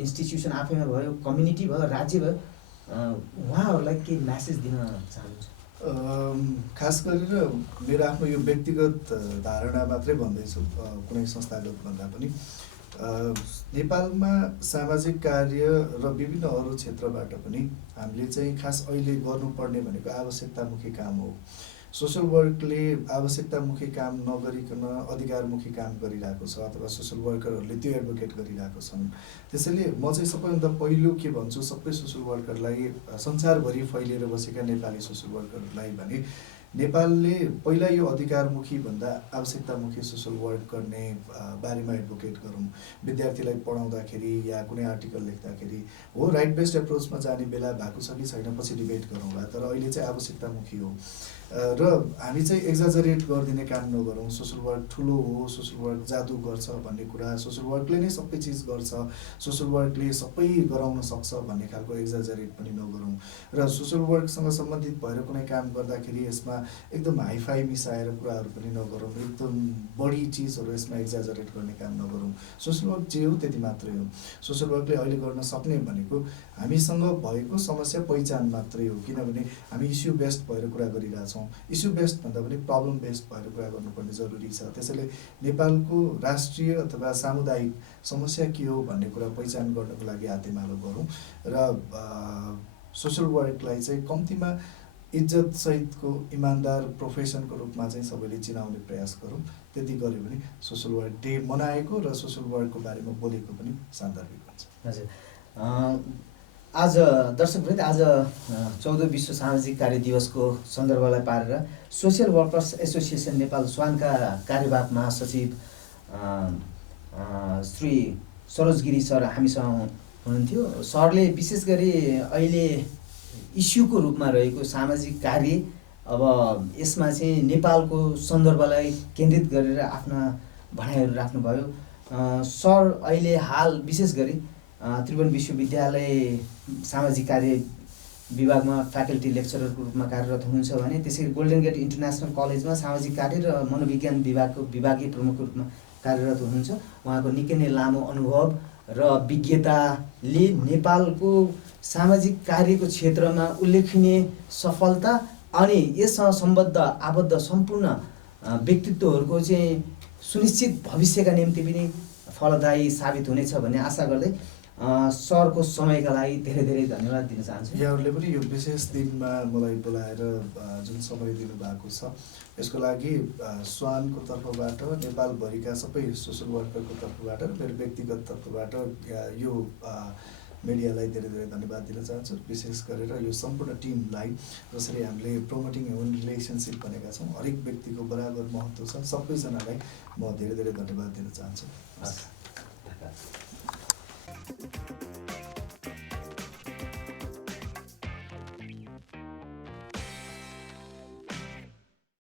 इन्स्टिट्युसन आफैमा भयो, कम्युनिटी भयो, राज्य भयो, उहाँहरूलाई के म्यासेज दिन चाहनुहुन्छ? खास गरेर मेरो आफ्नो यो व्यक्तिगत धारणा मात्रै भन्दैछु, कुनै संस्थागत भन्दा पनि नेपालमा सामाजिक कार्य र विभिन्न अरू क्षेत्रबाट पनि हामीले चाहिँ खास अहिले गर्नुपर्ने भनेको आवश्यकतामुखी काम हो। सोसल वर्कले आवश्यकतामुखी काम नगरिकन अधिकारमुखी काम गरिरहेको छ, अथवा सोसल वर्करहरूले त्यो एडभोकेट गरिरहेको छन्। त्यसैले म चाहिँ सबैभन्दा पहिलो के भन्छु, सबै सोसल वर्करलाई, संसारभरि फैलिएर बसेका नेपाली सोसल वर्करहरूलाई भने नेपालले पहिला यो अधिकारमुखी भन्दा आवश्यकतामुखी सोसल वर्क गर्ने बारेमा एडभोकेट गरौँ। विद्यार्थीलाई पढाउँदाखेरि या कुनै आर्टिकल लेख्दाखेरि हो राइट बेस्ड एप्रोचमा जाने बेला भएको छ कि छैन पछि डिबेट गरौँला, तर अहिले चाहिँ आवश्यकतामुखी हो। र हामी चाहिँ एक्जाजरेट गरिदिने काम नगरौँ। सोसल वर्क ठुलो हो, सोसल वर्क जादु गर्छ भन्ने कुरा, सोसल वर्कले नै सबै चिज गर्छ, सोसल वर्कले सबै गराउन सक्छ भन्ने खालको एक्जाजरेट पनि नगरौँ। र सोसल वर्कसँग सम्बन्धित भएर कुनै काम गर्दाखेरि यसमा एकदम हाइफाई मिसाएर कुराहरू पनि नगरौँ, एकदम बढी चिजहरू यसमा एक्जाजरेट गर्ने काम नगरौँ। सोसल वर्क जे हो त्यति मात्रै हो। सोसल वर्कले अहिले गर्न सक्ने भनेको हामीसँग भएको समस्या पहिचान मात्रै हो, किनभने हामी इस्यु बेस्ड भएर कुरा गरिरहेछौँ। इस्यु बेस्ड भन्दा पनि प्रब्लम बेस्ड भएर कुरा गर्नुपर्ने जरुरी छ। त्यसैले नेपालको राष्ट्रिय अथवा सामुदायिक समस्या के हो भन्ने कुरा पहिचान गर्नको लागि हातेमालो गरौँ र सोसल वर्कलाई चाहिँ कम्तीमा इज्जत सहितको इमान्दार प्रोफेसनको रूपमा चाहिँ सबैले चिनाउने प्रयास गरौँ। त्यति गऱ्यो भने सोसल वर्क डे मनाएको र सोसल वर्कको बारेमा बोलेको पनि सान्दर्भिक हुन्छ। हजुर, आज दर्शकवृन्द, आज 14 विश्व सामाजिक कार्य दिवसको सन्दर्भलाई पारेर सोसियल वर्कर्स एसोसिएसन नेपाल स्वानका कार्यवाहक महासचिव श्री सरोज गिरी सर हामीसँग हुनुहुन्थ्यो। सरले विशेष गरी अहिले इस्युको रूपमा रहेको सामाजिक कार्य, अब यसमा चाहिँ नेपालको सन्दर्भलाई केन्द्रित गरेर आफ्ना भनाइहरू राख्नुभयो। सर अहिले हाल विशेष गरी त्रिभुवन विश्वविद्यालय सामाजिक कार्य विभागमा फ्याकल्टी लेक्चररको रूपमा कार्यरत हुनुहुन्छ भने त्यसै गोल्डन गेट इन्टरनेसनल कलेजमा सामाजिक कार्य र मनोविज्ञान विभागको विभागीय प्रमुखको रूपमा कार्यरत हुनुहुन्छ। उहाँको निकै नै लामो अनुभव र विज्ञताले नेपालको सामाजिक कार्यको क्षेत्रमा उल्लेखनीय सफलता अनि यससँग सम्बद्ध आबद्ध सम्पूर्ण व्यक्तित्वहरूको चाहिँ सुनिश्चित भविष्यका निम्ति पनि फलदायी साबित हुनेछ भन्ने आशा गर्दै सरको समयका लागि धेरै धेरै धन्यवाद दिन चाहन्छु। यहाँहरूले पनि यो विशेष दिनमा मलाई बोलाएर जुन समय दिनुभएको छ यसको लागि स्वानको तर्फबाट नेपालभरिका सबै सोसल वर्करको तर्फबाट र मेरो व्यक्तिगत तर्फबाट यो मिडियालाई धेरै धेरै धन्यवाद दिन चाहन्छु। विशेष गरेर यो सम्पूर्ण टिमलाई जसरी हामीले प्रमोटिङ ह्युमन रिलेसनसिप भनेका छौँ, हरेक व्यक्तिको बराबर महत्त्व छ, सबैजनालाई म धेरै धेरै धन्यवाद दिन चाहन्छु। हस्।